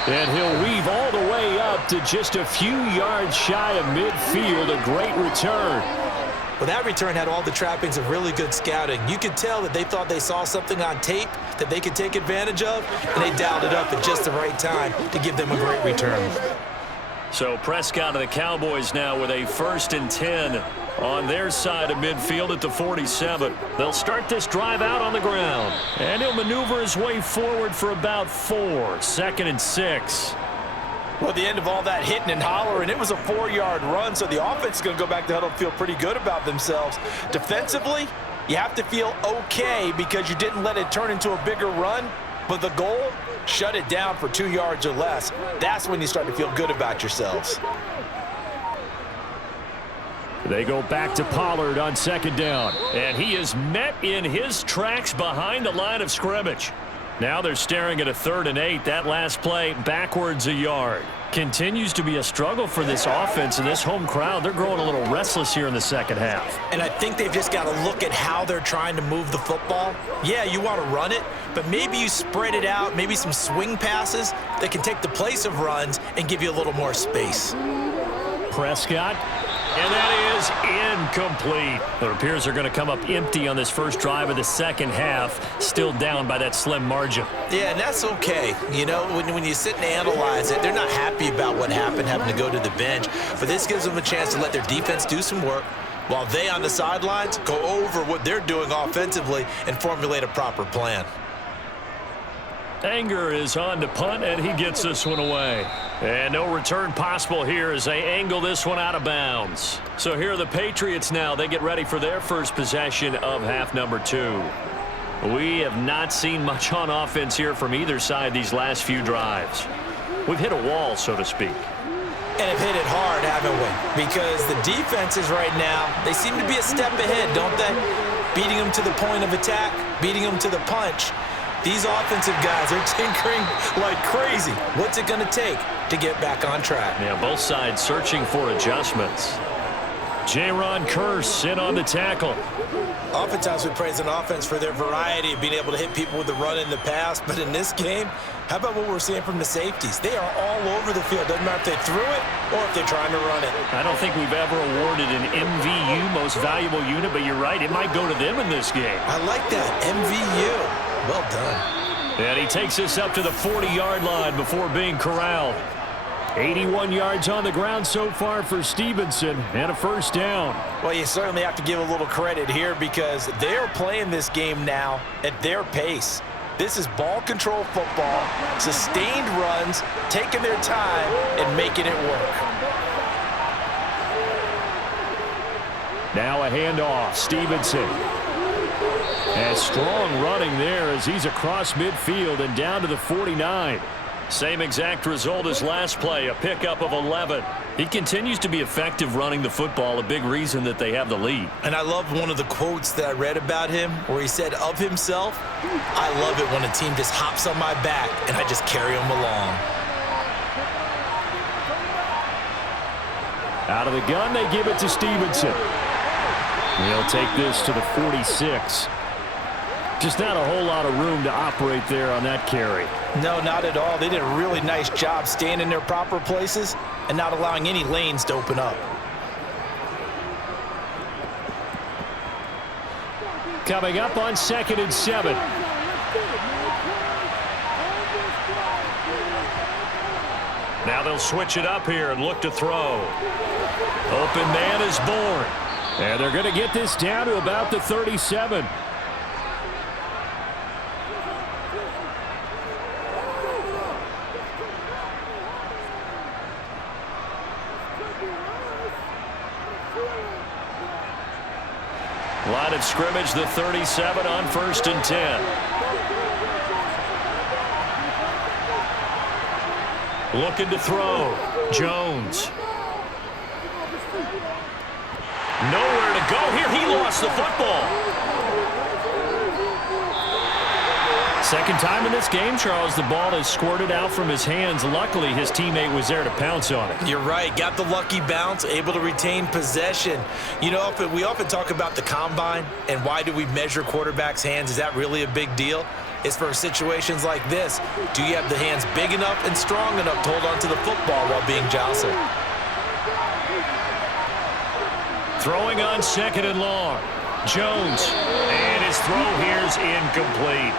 And he'll weave all the way up to just a few yards shy of midfield. A great return. Well, that return had all the trappings of really good scouting. You could tell that they thought they saw something on tape that they could take advantage of, and they dialed it up at just the right time to give them a great return. So Prescott and the Cowboys now with a 1st and 10 on their side of midfield at the 47. They'll start this drive out on the ground. And he'll maneuver his way forward for about 4. 2nd and 6. Well, the end of all that hitting and hollering, it was a 4-yard run, so the offense is going to go back to huddle and feel pretty good about themselves. Defensively, you have to feel okay because you didn't let it turn into a bigger run, but the goal, shut it down for 2 yards or less. That's when you start to feel good about yourselves. They go back to Pollard on 2nd down. And he is met in his tracks behind the line of scrimmage. Now they're staring at a 3rd and 8. That last play backwards a yard. Continues to be a struggle for this offense and this home crowd. They're growing a little restless here in the second half. And I think they've just got to look at how they're trying to move the football. Yeah, you want to run it, but maybe you spread it out, maybe some swing passes that can take the place of runs and give you a little more space. Prescott. And that is incomplete. It appears they're going to come up empty on this first drive of the second half, still down by that slim margin. Yeah, and that's okay. You know, when you sit and analyze it, they're not happy about what happened, having to go to the bench. But this gives them a chance to let their defense do some work while they on the sidelines go over what they're doing offensively and formulate a proper plan. Anger is on to punt, and he gets this one away. And no return possible here as they angle this one out of bounds. So here are the Patriots now. They get ready for their first possession of half number 2. We have not seen much on offense here from either side these last few drives. We've hit a wall, so to speak. And have hit it hard, haven't we? Because the defenses right now, they seem to be a step ahead, don't they? Beating them to the point of attack, beating them to the punch. These offensive guys are tinkering like crazy. What's it going to take to get back on track? Yeah, both sides searching for adjustments. J-Ron Curse in on the tackle. Oftentimes we praise an offense for their variety of being able to hit people with the run in the pass, but in this game, how about what we're seeing from the safeties? They are all over the field. Doesn't matter if they threw it or if they're trying to run it. I don't think we've ever awarded an MVU, most valuable unit, but you're right, it might go to them in this game. I like that, MVU. Well done. And he takes us up to the 40-yard line before being corralled. 81 yards on the ground so far for Stevenson, and a first down. Well, you certainly have to give a little credit here because they're playing this game now at their pace. This is ball control football, sustained runs, taking their time and making it work. Now a handoff, Stevenson. And strong running there as he's across midfield and down to the 49. Same exact result as last play, a pickup of 11. He continues to be effective running the football, a big reason that they have the lead. And I love one of the quotes that I read about him where he said of himself, I love it when a team just hops on my back and I just carry them along. Out of the gun, they give it to Stevenson. He'll take this to the 46. Just not a whole lot of room to operate there on that carry. No, not at all. They did a really nice job staying in their proper places and not allowing any lanes to open up. Coming up on 2nd and 7. Now they'll switch it up here and look to throw. Open man is born. And they're going to get this down to about the 37. Line of scrimmage, the 37 on 1st and 10. Looking to throw. Jones. Nowhere to go here. He lost the football. Second time in this game, Charles, the ball has squirted out from his hands. Luckily, his teammate was there to pounce on it. You're right. Got the lucky bounce, able to retain possession. You know, we often talk about the combine and why do we measure quarterbacks' hands. Is that really a big deal? It's for situations like this. Do you have the hands big enough and strong enough to hold on to the football while being jostled? Throwing on 2nd and long. Jones. And his throw here's incomplete.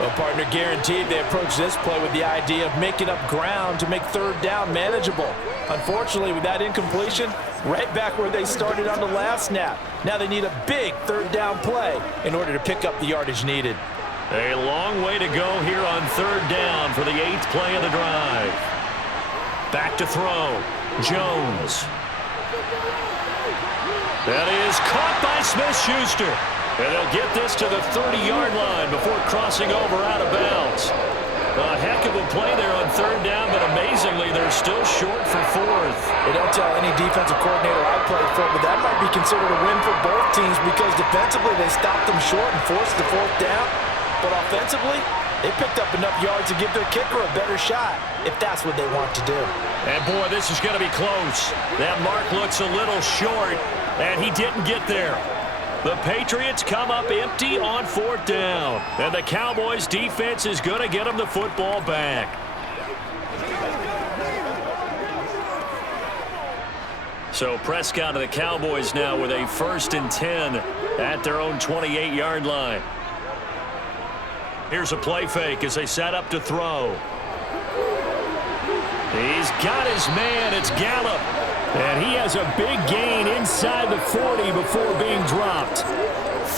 Well, partner, guaranteed they approach this play with the idea of making up ground to make 3rd down manageable. Unfortunately, with that incompletion, right back where they started on the last snap. Now they need a big 3rd down play in order to pick up the yardage needed. A long way to go here on 3rd down for the 8th play of the drive. Back to throw. Jones. That is caught by Smith-Schuster. And they'll get this to the 30-yard line before crossing over out of bounds. A heck of a play there on 3rd down, but amazingly, they're still short for 4th. They don't tell any defensive coordinator I played for, but that might be considered a win for both teams because defensively they stopped them short and forced the 4th down. But offensively, they picked up enough yards to give their kicker a better shot if that's what they want to do. And boy, this is going to be close. That mark looks a little short, and he didn't get there. The Patriots come up empty on 4th down. And the Cowboys defense is going to get them the football back. So Prescott and the Cowboys now with a 1st and 10 at their own 28-yard line. Here's a play fake as they set up to throw. He's got his man. It's Gallup. And he has a big gain inside the 40 before being dropped.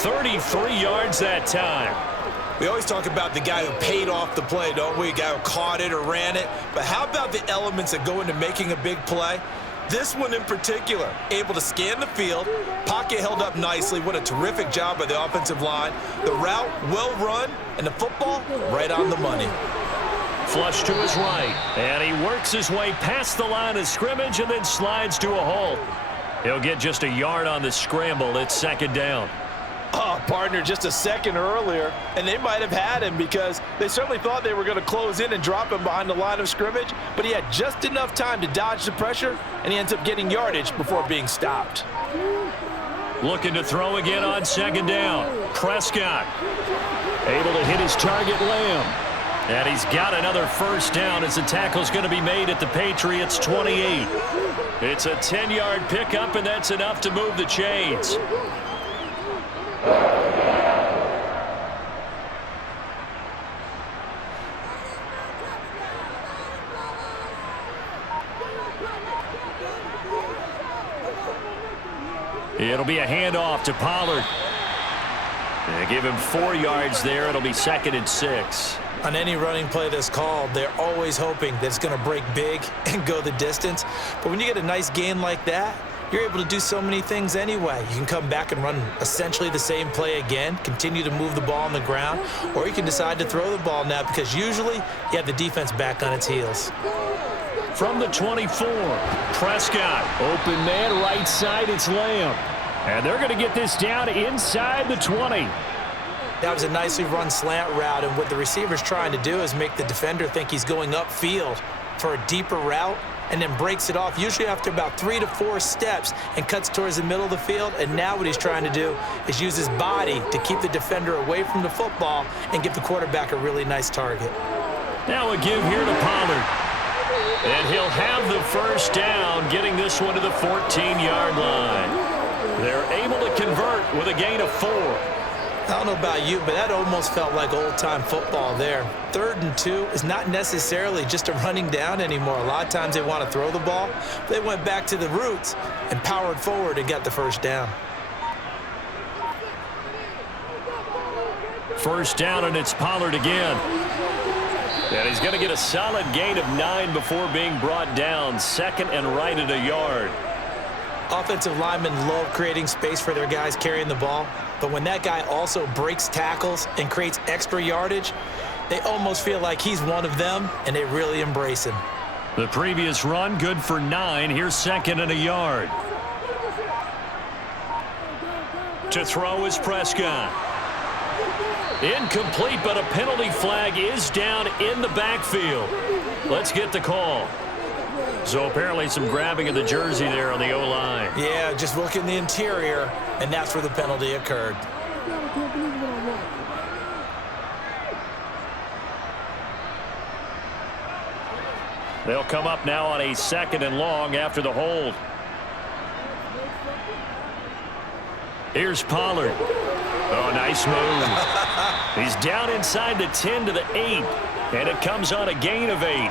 33 yards that time. We always talk about the guy who paid off the play, don't we? A guy who caught it or ran it. But how about the elements that go into making a big play? This one in particular, able to scan the field, pocket held up nicely. What a terrific job by the offensive line. The route well run, and the football right on the money. Flush to his right. And he works his way past the line of scrimmage and then slides to a halt. He'll get just a yard on the scramble. It's second down. Oh, partner, just a second earlier, and they might have had him because they certainly thought they were going to close in and drop him behind the line of scrimmage, but he had just enough time to dodge the pressure, and he ends up getting yardage before being stopped. Looking to throw again on second down. Prescott able to hit his target, Lamb. And he's got another first down as the tackle's going to be made at the Patriots' 28. It's a 10-yard pickup, and that's enough to move the chains. It'll be a handoff to Pollard. They give him 4 yards there. It'll be 2nd and 6. On any running play that's called, they're always hoping that it's going to break big and go the distance. But when you get a nice gain like that, you're able to do so many things anyway. You can come back and run essentially the same play again, continue to move the ball on the ground, or you can decide to throw the ball now because usually you have the defense back on its heels. From the 24, Prescott. Open man, right side, it's Lamb. And they're going to get this down inside the 20. That was a nicely run slant route, and what the receiver's trying to do is make the defender think he's going upfield for a deeper route and then breaks it off, usually after about 3 to 4 steps, and cuts towards the middle of the field. And now what he's trying to do is use his body to keep the defender away from the football and give the quarterback a really nice target. Now a give here to Pollard. And he'll have the first down, getting this one to the 14-yard line. They're able to convert with a gain of 4. I don't know about you, but that almost felt like old-time football there. 3rd and 2 is not necessarily just a running down anymore. A lot of times they want to throw the ball. They went back to the roots and powered forward and got the first down. First down, and it's Pollard again. And he's going to get a solid gain of 9 before being brought down. 2nd and right at a yard. Offensive linemen love creating space for their guys carrying the ball, but when that guy also breaks tackles and creates extra yardage, they almost feel like he's one of them, and they really embrace him. The previous run, good for 9. Here's 2nd and a yard. To throw is Prescott. Incomplete, but a penalty flag is down in the backfield. Let's get the call. So apparently some grabbing of the jersey there on the O-line. Yeah, just look in the interior, and that's where the penalty occurred. They'll come up now on a 2nd and long after the hold. Here's Pollard. Oh, nice move. He's down inside the 10 to the 8, and it comes on a gain of 8.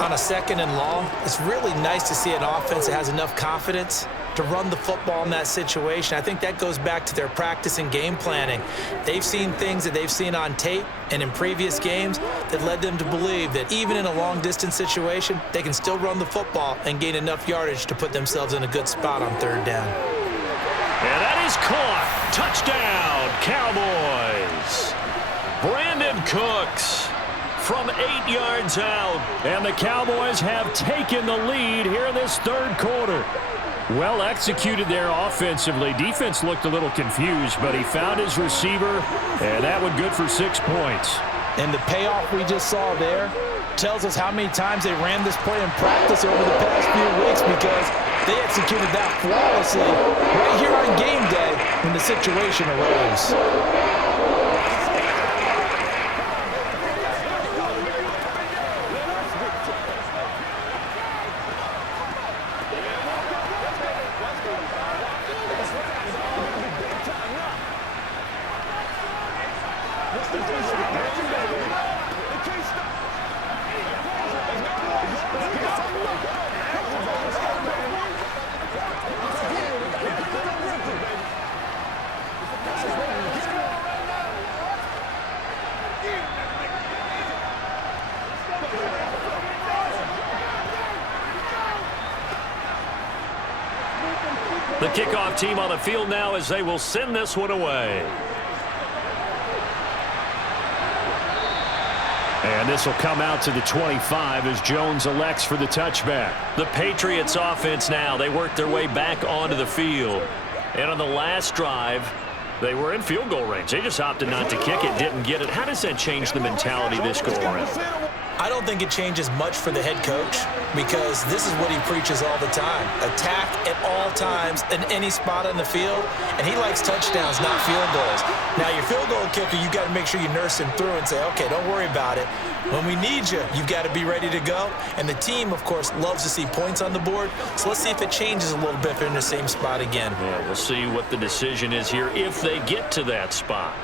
On a 2nd and long, it's really nice to see an offense that has enough confidence to run the football in that situation. I think that goes back to their practice and game planning. They've seen things that they've seen on tape and in previous games that led them to believe that even in a long-distance situation, they can still run the football and gain enough yardage to put themselves in a good spot on 3rd down. And that is caught. Touchdown, Cowboys. Brandon Cooks from 8 yards out. And the Cowboys have taken the lead here in this 3rd quarter. Well executed there offensively. Defense looked a little confused, but he found his receiver, and that one good for 6 points. And the payoff we just saw there tells us how many times they ran this play in practice over the past few weeks, because they executed that flawlessly right here on game day when the situation arose. The kickoff team on the field now as they will send this one away. And this will come out to the 25 as Jones elects for the touchback. The Patriots offense now, they work their way back onto the field. And on the last drive, they were in field goal range. They just opted not to kick it, didn't get it. How does that change the mentality this go around? I don't think it changes much for the head coach because this is what he preaches all the time. Attack at all times in any spot on the field, and he likes touchdowns, not field goals. Now, your field goal kicker, you got to make sure you nurse him through and say, okay, don't worry about it. When we need you, you've got to be ready to go. And the team, of course, loves to see points on the board. So let's see if it changes a little bit if they're in the same spot again. Yeah, we'll see what the decision is here if they get to that spot.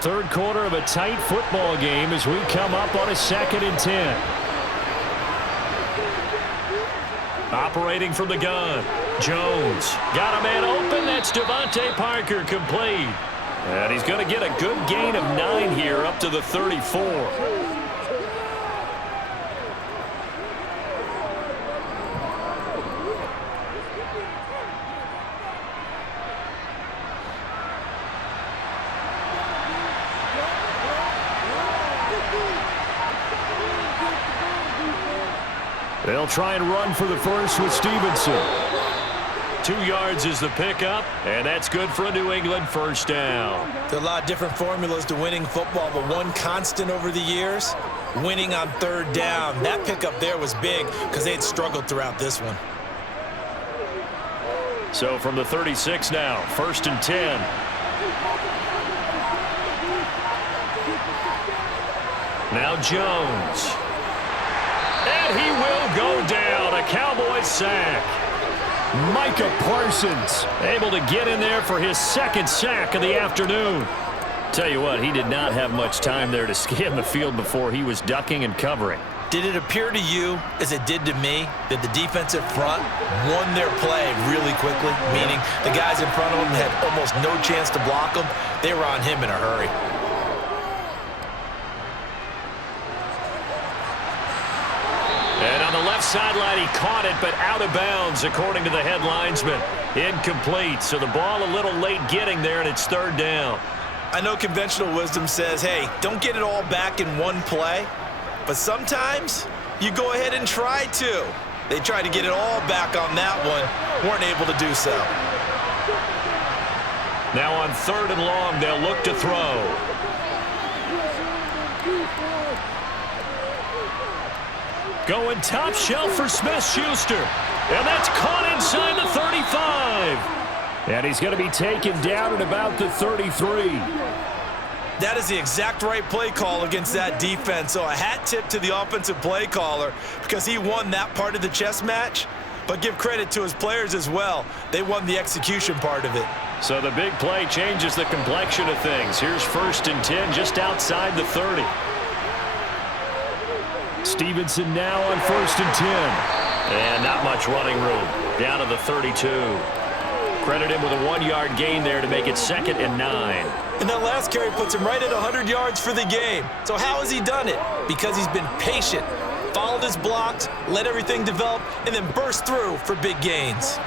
Third quarter of a tight football game as we come up on a 2nd and 10. Operating from the gun. Jones got a man open. That's Devontae Parker complete. And he's going to get a good gain of 9 here up to the 34. They'll try and run for the first with Stevenson. 2 yards is the pickup, and that's good for a New England first down. There are a lot of different formulas to winning football, but one constant over the years, winning on 3rd down. That pickup there was big because they had struggled throughout this one. So from the 36 now, 1st and 10. Now Jones. And he will go down. A Cowboys sack. Micah Parsons able to get in there for his 2nd sack of the afternoon. Tell you what, he did not have much time there to scan the field before he was ducking and covering. Did it appear to you, as it did to me, that the defensive front won their play really quickly? Meaning the guys in front of him had almost no chance to block him. They were on him in a hurry. And on the left sideline, he caught it, but out of bounds, according to the head linesman. Incomplete, so the ball a little late getting there, and it's 3rd down. I know conventional wisdom says, hey, don't get it all back in one play. But sometimes you go ahead and try to. They tried to get it all back on that one, weren't able to do so. Now on 3rd and long, they'll look to throw. Going top shelf for Smith-Schuster. And that's caught inside the 35. And he's going to be taken down at about the 33. That is the exact right play call against that defense. So a hat tip to the offensive play caller because he won that part of the chess match. But give credit to his players as well. They won the execution part of it. So the big play changes the complexion of things. Here's 1st and 10 just outside the 30. Stevenson now on 1st and 10. And not much running room. Down to the 32. Credit him with a 1-yard gain there to make it 2nd and 9. And that last carry puts him right at 100 yards for the game. So how has he done it? Because he's been patient, followed his blocks, let everything develop, and then burst through for big gains.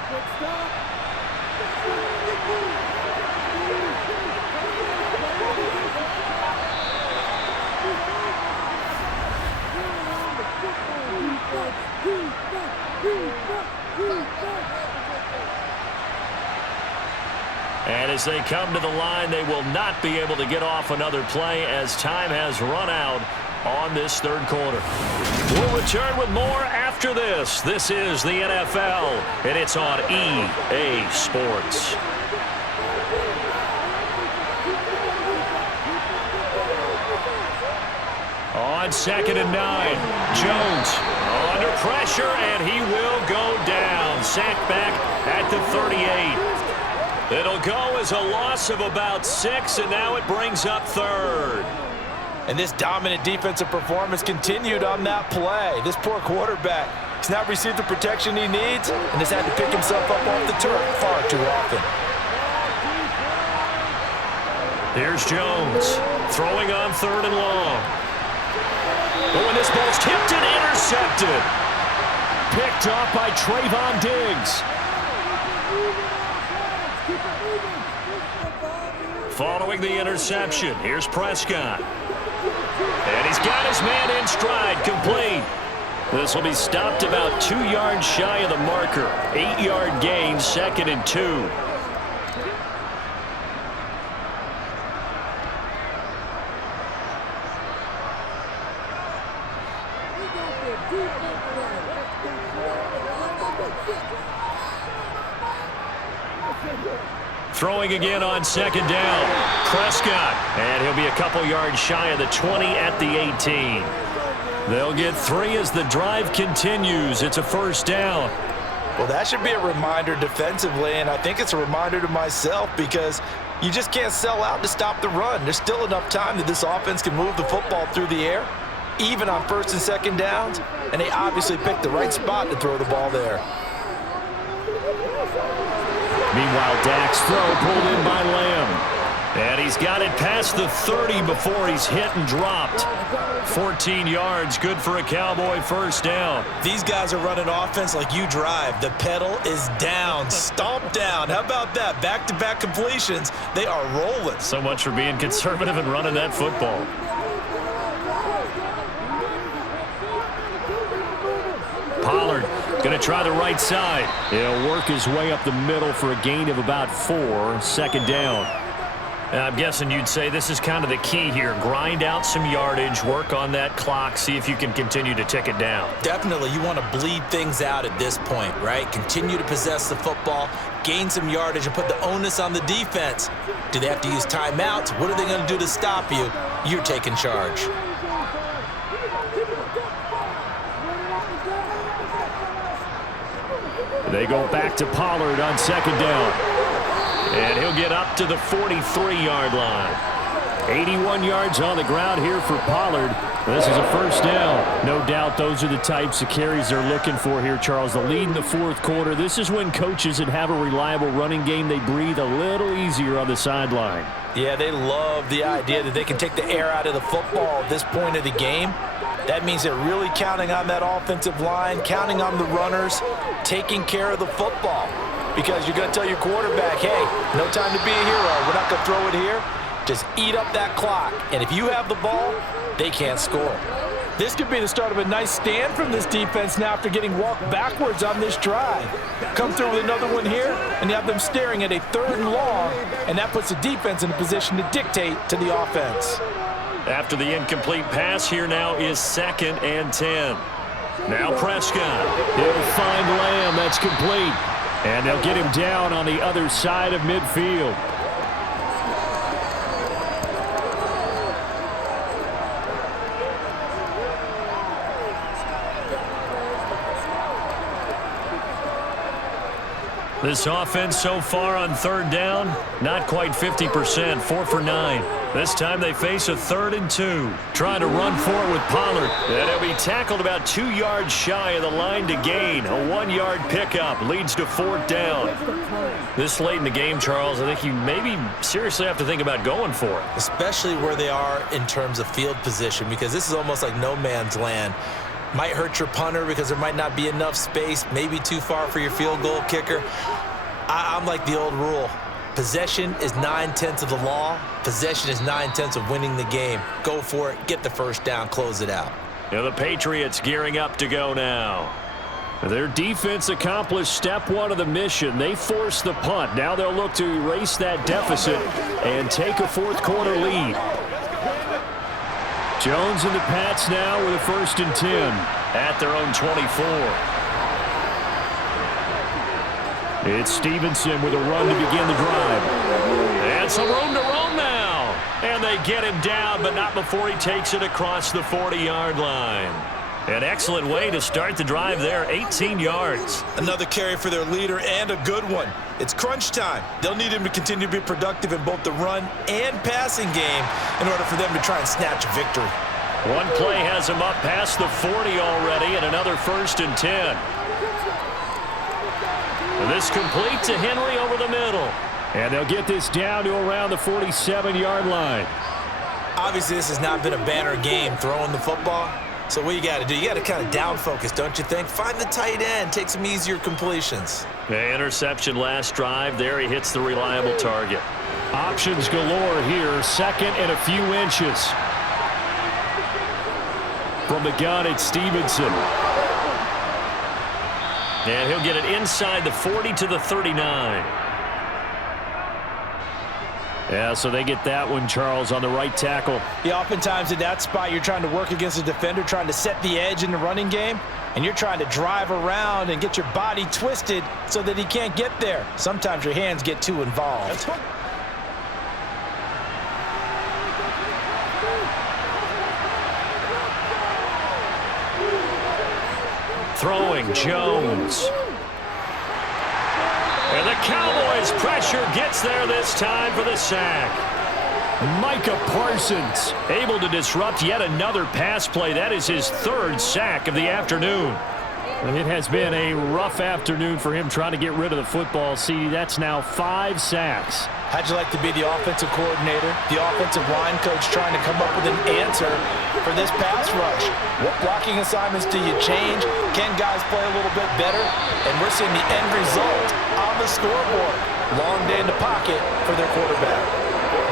And as they come to the line, they will not be able to get off another play as time has run out on this 3rd quarter. We'll return with more after this. This is the NFL, and it's on EA Sports. On 2nd and 9, Jones under pressure, and he will go down. Sacked back at the 38. It'll go as a loss of about 6, and now it brings up 3rd. And this dominant defensive performance continued on that play. This poor quarterback has not received the protection he needs and has had to pick himself up off the turf far too often. Here's Jones throwing on 3rd and long. Oh, and this ball's tipped and intercepted. Picked off by Trayvon Diggs. Following the interception, here's Prescott. And he's got his man in stride, complete. This will be stopped about 2 yards shy of the marker. 8-yard gain, 2nd and 2. Throwing again on 2nd down. Prescott. And he'll be a couple yards shy of the 20 at the 18. They'll get 3 as the drive continues. It's a 1st down. Well, that should be a reminder defensively, and I think it's a reminder to myself because you just can't sell out to stop the run. There's still enough time that this offense can move the football through the air, even on 1st and 2nd downs, and they obviously picked the right spot to throw the ball there. Meanwhile, Dak's throw pulled in by Lamb. And he's got it past the 30 before he's hit and dropped. 14 yards, good for a Cowboy 1st down. These guys are running offense like you drive. The pedal is down, stomp down. How about that? Back-to-back completions. They are rolling. So much for being conservative and running that football. Pollard going to try the right side. He'll work his way up the middle for a gain of about 4, 2nd down. I'm guessing you'd say this is kind of the key here. Grind out some yardage, work on that clock, see if you can continue to tick it down. Definitely. You want to bleed things out at this point, right? Continue to possess the football, gain some yardage, and put the onus on the defense. Do they have to use timeouts? What are they going to do to stop you? You're taking charge. They go back to Pollard on 2nd down. And he'll get up to the 43-yard line. 81 yards on the ground here for Pollard. This is a 1st down. No doubt those are the types of carries they're looking for here, Charles. The lead in the 4th quarter. This is when coaches that have a reliable running game, they breathe a little easier on the sideline. Yeah, they love the idea that they can take the air out of the football at this point of the game. That means they're really counting on that offensive line, counting on the runners, taking care of the football. Because you're going to tell your quarterback, hey, no time to be a hero. We're not going to throw it here. Just eat up that clock. And if you have the ball, they can't score. This could be the start of a nice stand from this defense now after getting walked backwards on this drive. Come through with another one here, and you have them staring at a 3rd and long, and that puts the defense in a position to dictate to the offense. After the incomplete pass, here now is 2nd and 10. Now Prescott. He'll find Lamb. That's complete. And they'll get him down on the other side of midfield. This offense so far on 3rd down, not quite 50%, 4 for 9. This time they face a 3rd and 2. Trying to run for it with Pollard. And he'll be tackled about 2 yards shy of the line to gain. A 1-yard pickup leads to 4th down. This late in the game, Charles, I think you maybe seriously have to think about going for it. Especially where they are in terms of field position, because this is almost like no man's land. Might hurt your punter because there might not be enough space, maybe too far for your field goal kicker. I'm like the old rule. Possession is 9/10 of the law. Possession is 9/10 of winning the game. Go for it. Get the 1st down. Close it out. Now the Patriots gearing up to go now. Their defense accomplished step 1 of the mission. They forced the punt. Now they'll look to erase that deficit and take a 4th quarter lead. Jones and the Pats now with a 1st and 10 at their own 24. It's Stevenson with a run to begin the drive. And some room to roam now. And they get him down, but not before he takes it across the 40-yard line. An excellent way to start the drive there, 18 yards. Another carry for their leader and a good one. It's crunch time. They'll need him to continue to be productive in both the run and passing game in order for them to try and snatch a victory. One play has him up past the 40 already, and another 1st and 10. This complete to Henry over the middle. And they'll get this down to around the 47-yard line. Obviously, this has not been a banner game throwing the football. So what you got to do, you got to kind of down focus, don't you think? Find the tight end, take some easier completions. The interception last drive. There he hits the reliable target. Options galore here. 2nd and a few inches. From the gun, it's Stevenson. And he'll get it inside the 40 to the 39. Yeah, so they get that one, Charles, on the right tackle. Yeah, oftentimes in that spot, you're trying to work against a defender, trying to set the edge in the running game, and you're trying to drive around and get your body twisted so that he can't get there. Sometimes your hands get too involved. Throwing Jones. And the Cowboys pressure gets there this time for the sack. Micah Parsons able to disrupt yet another pass play. That is his third sack of the afternoon. It has been a rough afternoon for him trying to get rid of the football. See, that's now 5 sacks. How'd you like to be the offensive coordinator, the offensive line coach trying to come up with an answer for this pass rush? What blocking assignments do you change? Can guys play a little bit better? And we're seeing the end result on the scoreboard. Long day in the pocket for their quarterback.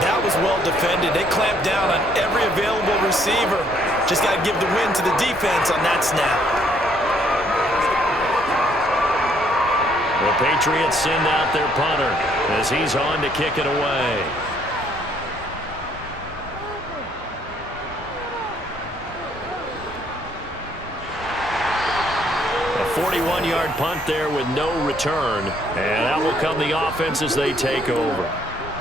That was well defended. They clamped down on every available receiver. Just got to give the win to the defense on that snap. The Patriots send out their punter as he's on to kick it away. A 41-yard punt there with no return. And out will come the offense as they take over.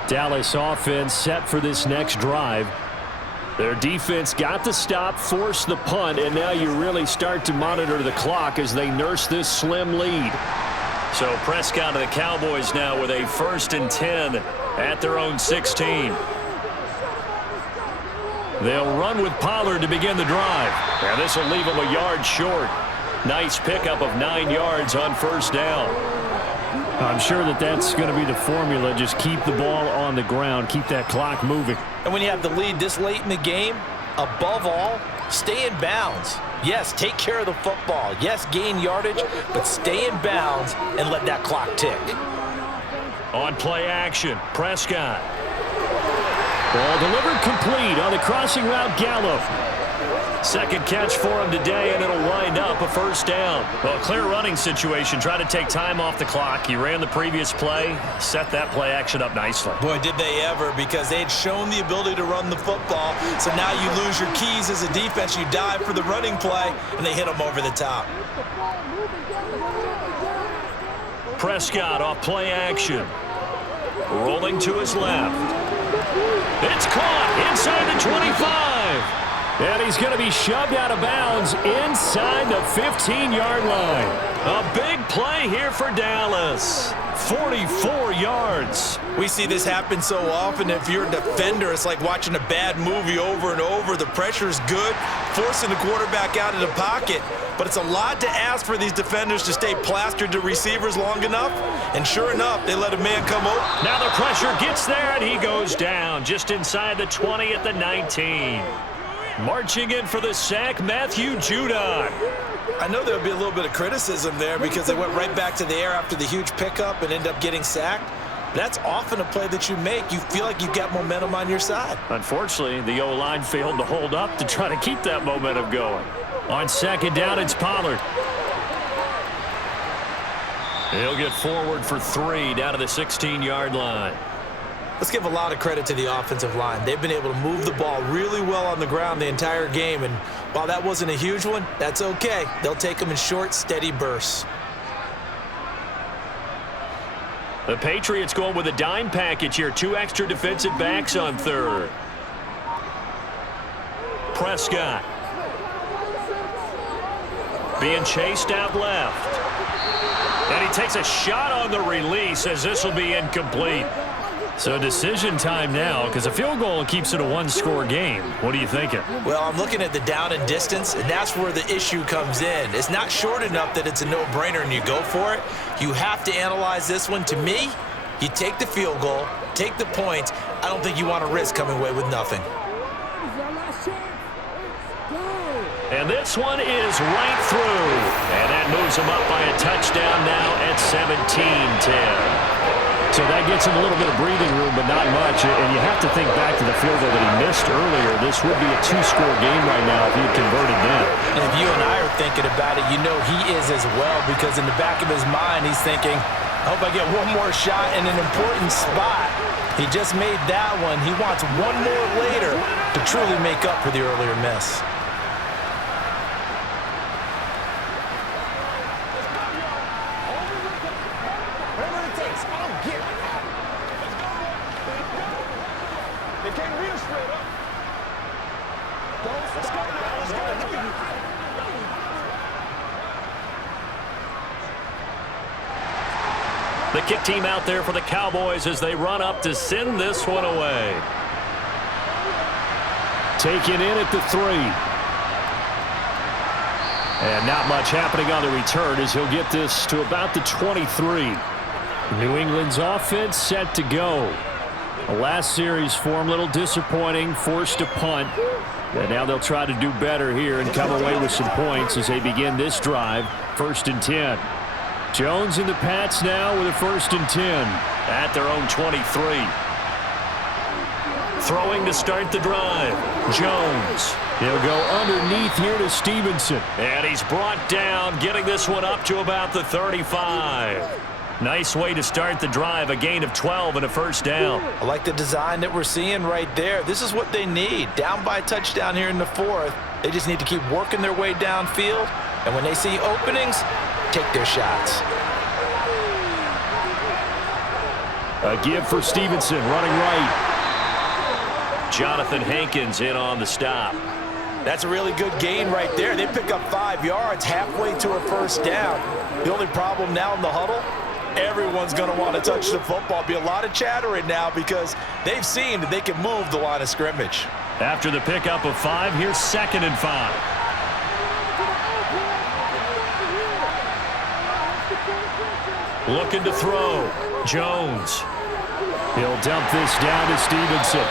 Dallas offense set for this next drive. Their defense got the stop, forced the punt, and now you really start to monitor the clock as they nurse this slim lead. So Prescott of the Cowboys now with a 1st and 10 at their own 16. They'll run with Pollard to begin the drive. And this will leave them a yard short. Nice pickup of 9 yards on 1st down. I'm sure that that's going to be the formula. Just keep the ball on the ground. Keep that clock moving. And when you have the lead this late in the game, above all, stay in bounds. Yes, take care of the football. Yes, gain yardage, but stay in bounds and let that clock tick. On play action, Prescott. Ball delivered complete on the crossing route, Gallup. Second catch for him today, and it'll wind up a 1st down. Well, clear running situation. Try to take time off the clock. He ran the previous play, set that play action up nicely. Boy, did they ever, because they had shown the ability to run the football. So now you lose your keys as a defense. You dive for the running play, and they hit them over the top. Prescott off play action. Rolling to his left. It's caught inside the 25. And he's going to be shoved out of bounds inside the 15-yard line. A big play here for Dallas. 44 yards. We see this happen so often. If you're a defender, it's like watching a bad movie over and over. The pressure is good, forcing the quarterback out of the pocket. But it's a lot to ask for these defenders to stay plastered to receivers long enough. And sure enough, they let a man come over. Now the pressure gets there, and he goes down just inside the 20 at the 19. Marching in for the sack, Matthew Judon. I know there'll be a little bit of criticism there because they went right back to the air after the huge pickup and end up getting sacked. That's often a play that you make. You feel like you've got momentum on your side. Unfortunately, the O-line failed to hold up to try to keep that momentum going. On 2nd down, it's Pollard. He'll get forward for 3 down to the 16-yard line. Let's give a lot of credit to the offensive line. They've been able to move the ball really well on the ground the entire game, and while that wasn't a huge one, that's okay. They'll take them in short, steady bursts. The Patriots going with a dime package here. 2 extra defensive backs on 3rd. Prescott. Being chased out left. And he takes a shot on the release as this will be incomplete. So decision time now, because a field goal keeps it a 1-score game. What are you thinking? Well, I'm looking at the down and distance, and that's where the issue comes in. It's not short enough that it's a no-brainer and you go for it. You have to analyze this one. To me, you take the field goal, take the points. I don't think you want to risk coming away with nothing. And this one is right through. And that moves him up by a touchdown now at 17-10. So that gets him a little bit of breathing room, but not much. And you have to think back to the field goal that he missed earlier. This would be a 2-score game right now if he had converted then. And if you and I are thinking about it, you know he is as well, because in the back of his mind, he's thinking, I hope I get one more shot in an important spot. He just made that one. He wants one more later to truly make up for the earlier miss. The kick team out there for the Cowboys as they run up to send this one away. Taken in at the 3. And not much happening on the return as he'll get this to about the 23. New England's offense set to go. The last series for him, a little disappointing, forced a punt. And now they'll try to do better here and come away with some points as they begin this drive, 1st and 10. Jones and the Pats now with a 1st and 10 at their own 23. Throwing to start the drive. Jones. He'll go underneath here to Stevenson. And he's brought down, getting this one up to about the 35. Nice way to start the drive, a gain of 12 and a 1st down. I like the design that we're seeing right there. This is what they need. Down by a touchdown here in the 4th. They just need to keep working their way downfield. And when they see openings, take their shots. A give for Stevenson, running right. Jonathan Hankins in on the stop. That's a really good gain right there. They pick up 5 yards halfway to a 1st down. The only problem now in the huddle, everyone's going to want to touch the football. Be a lot of chattering now because they've seen that they can move the line of scrimmage. After the pickup of 5, here's 2nd and 5. Looking to throw. Jones. He'll dump this down to Stevenson.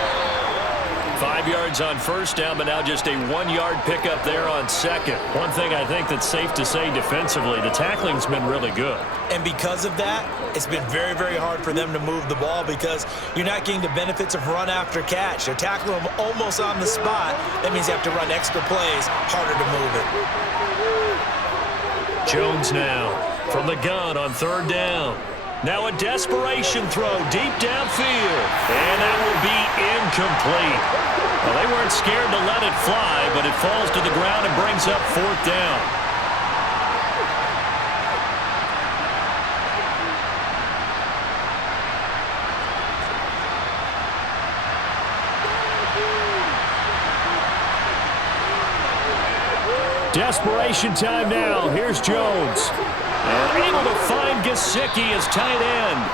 5 yards on 1st down, but now just a 1-yard pickup there on 2nd. One thing I think that's safe to say defensively, the tackling's been really good. And because of that, it's been very, very hard for them to move the ball because you're not getting the benefits of run after catch. They're tackling them almost on the spot. That means you have to run extra plays, harder to move it. Jones now from the gun on 3rd down. Now a desperation throw deep downfield. And that will be incomplete. Well, they weren't scared to let it fly, but it falls to the ground and brings up 4th down. Desperation time now. Here's Jones. And able to find Gesicki as tight end.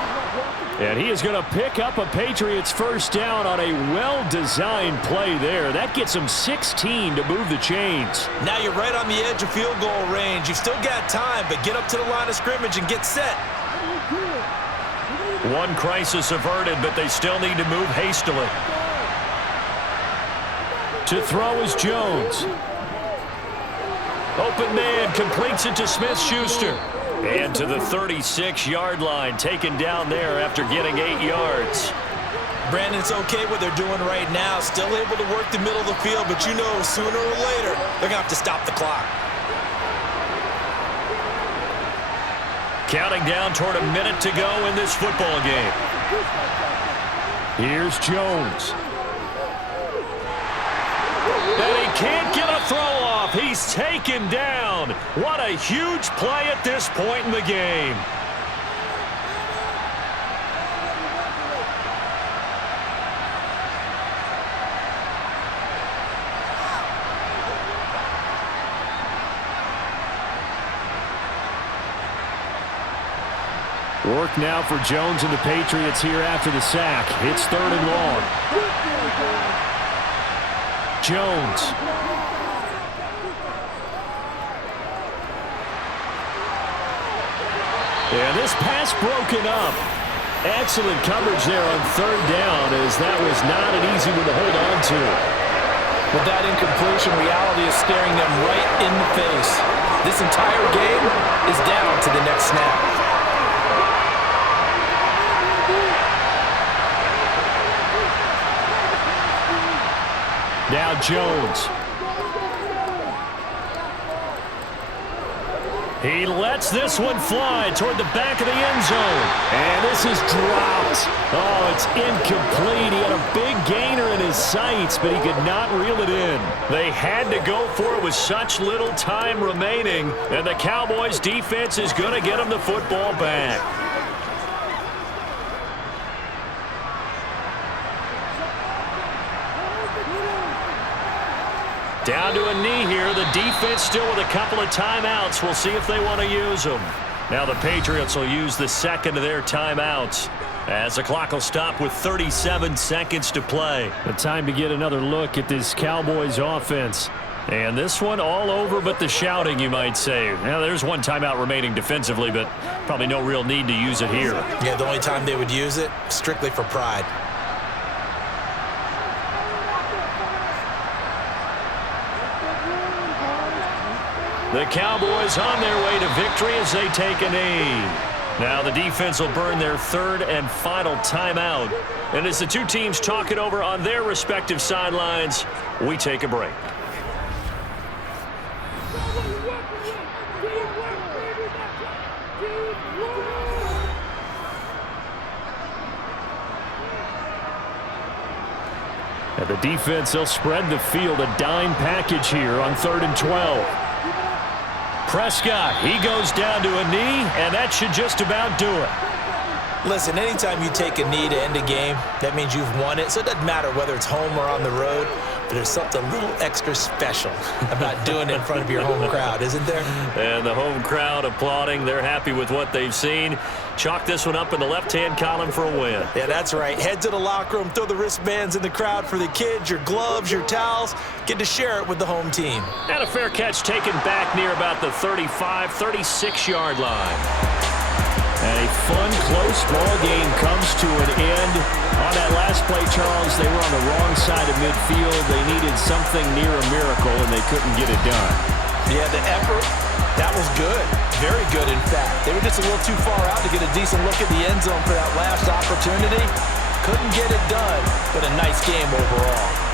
And he is going to pick up a Patriots 1st down on a well-designed play there. That gets him 16 to move the chains. Now you're right on the edge of field goal range. You've still got time, but get up to the line of scrimmage and get set. One crisis averted, but they still need to move hastily. To throw is Jones. Open man completes it to Smith-Schuster. And to the 36-yard line, taken down there after getting 8 yards. Brandon, it's okay what they're doing right now. Still able to work the middle of the field, but you know sooner or later they're going to have to stop the clock. Counting down toward a minute to go in this football game. Here's Jones. And he can't get a throw off. He's taken down. What a huge play at this point in the game. Work now for Jones and the Patriots here after the sack. It's 3rd and long. Jones. And this pass broken up. Excellent coverage there on 3rd down, as that was not an easy one to hold on to. With that incompletion, reality is staring them right in the face. This entire game is down to the next snap. Now Jones. He lets this one fly toward the back of the end zone. And this is dropped. Oh, it's incomplete. He had a big gainer in his sights, but he could not reel it in. They had to go for it with such little time remaining, and the Cowboys defense is going to get him the football back. Down to a knee here. The defense still with a couple of timeouts. We'll see if they want to use them. Now the Patriots will use the second of their timeouts as the clock will stop with 37 seconds to play. The time to get another look at this Cowboys offense. And this one all over but the shouting, you might say. Now, there's one timeout remaining defensively, but probably no real need to use it here. Yeah, the only time they would use it, strictly for pride. The Cowboys on their way to victory as they take a knee. Now the defense will burn their third and final timeout. And as the two teams talk it over on their respective sidelines, we take a break. And the defense, they'll spread the field, a dime package here on 3rd and 12. Prescott, he goes down to a knee, and that should just about do it. Listen, anytime you take a knee to end a game, that means you've won it. So it doesn't matter whether it's home or on the road, but there's something a little extra special about doing it in front of your home crowd, isn't there? And the home crowd applauding. They're happy with what they've seen. Chalk this one up in the left-hand column for a win. Yeah, that's right. Head to the locker room, throw the wristbands in the crowd for the kids, your gloves, your towels. Get to share it with the home team. And a fair catch taken back near about the 35, 36-yard line. And a fun, close ball game comes to an end. On that last play, Charles, they were on the wrong side of midfield. They needed something near a miracle, and they couldn't get it done. Yeah, the effort, that was good. Very good, in fact. They were just a little too far out to get a decent look at the end zone for that last opportunity. Couldn't get it done, but a nice game overall.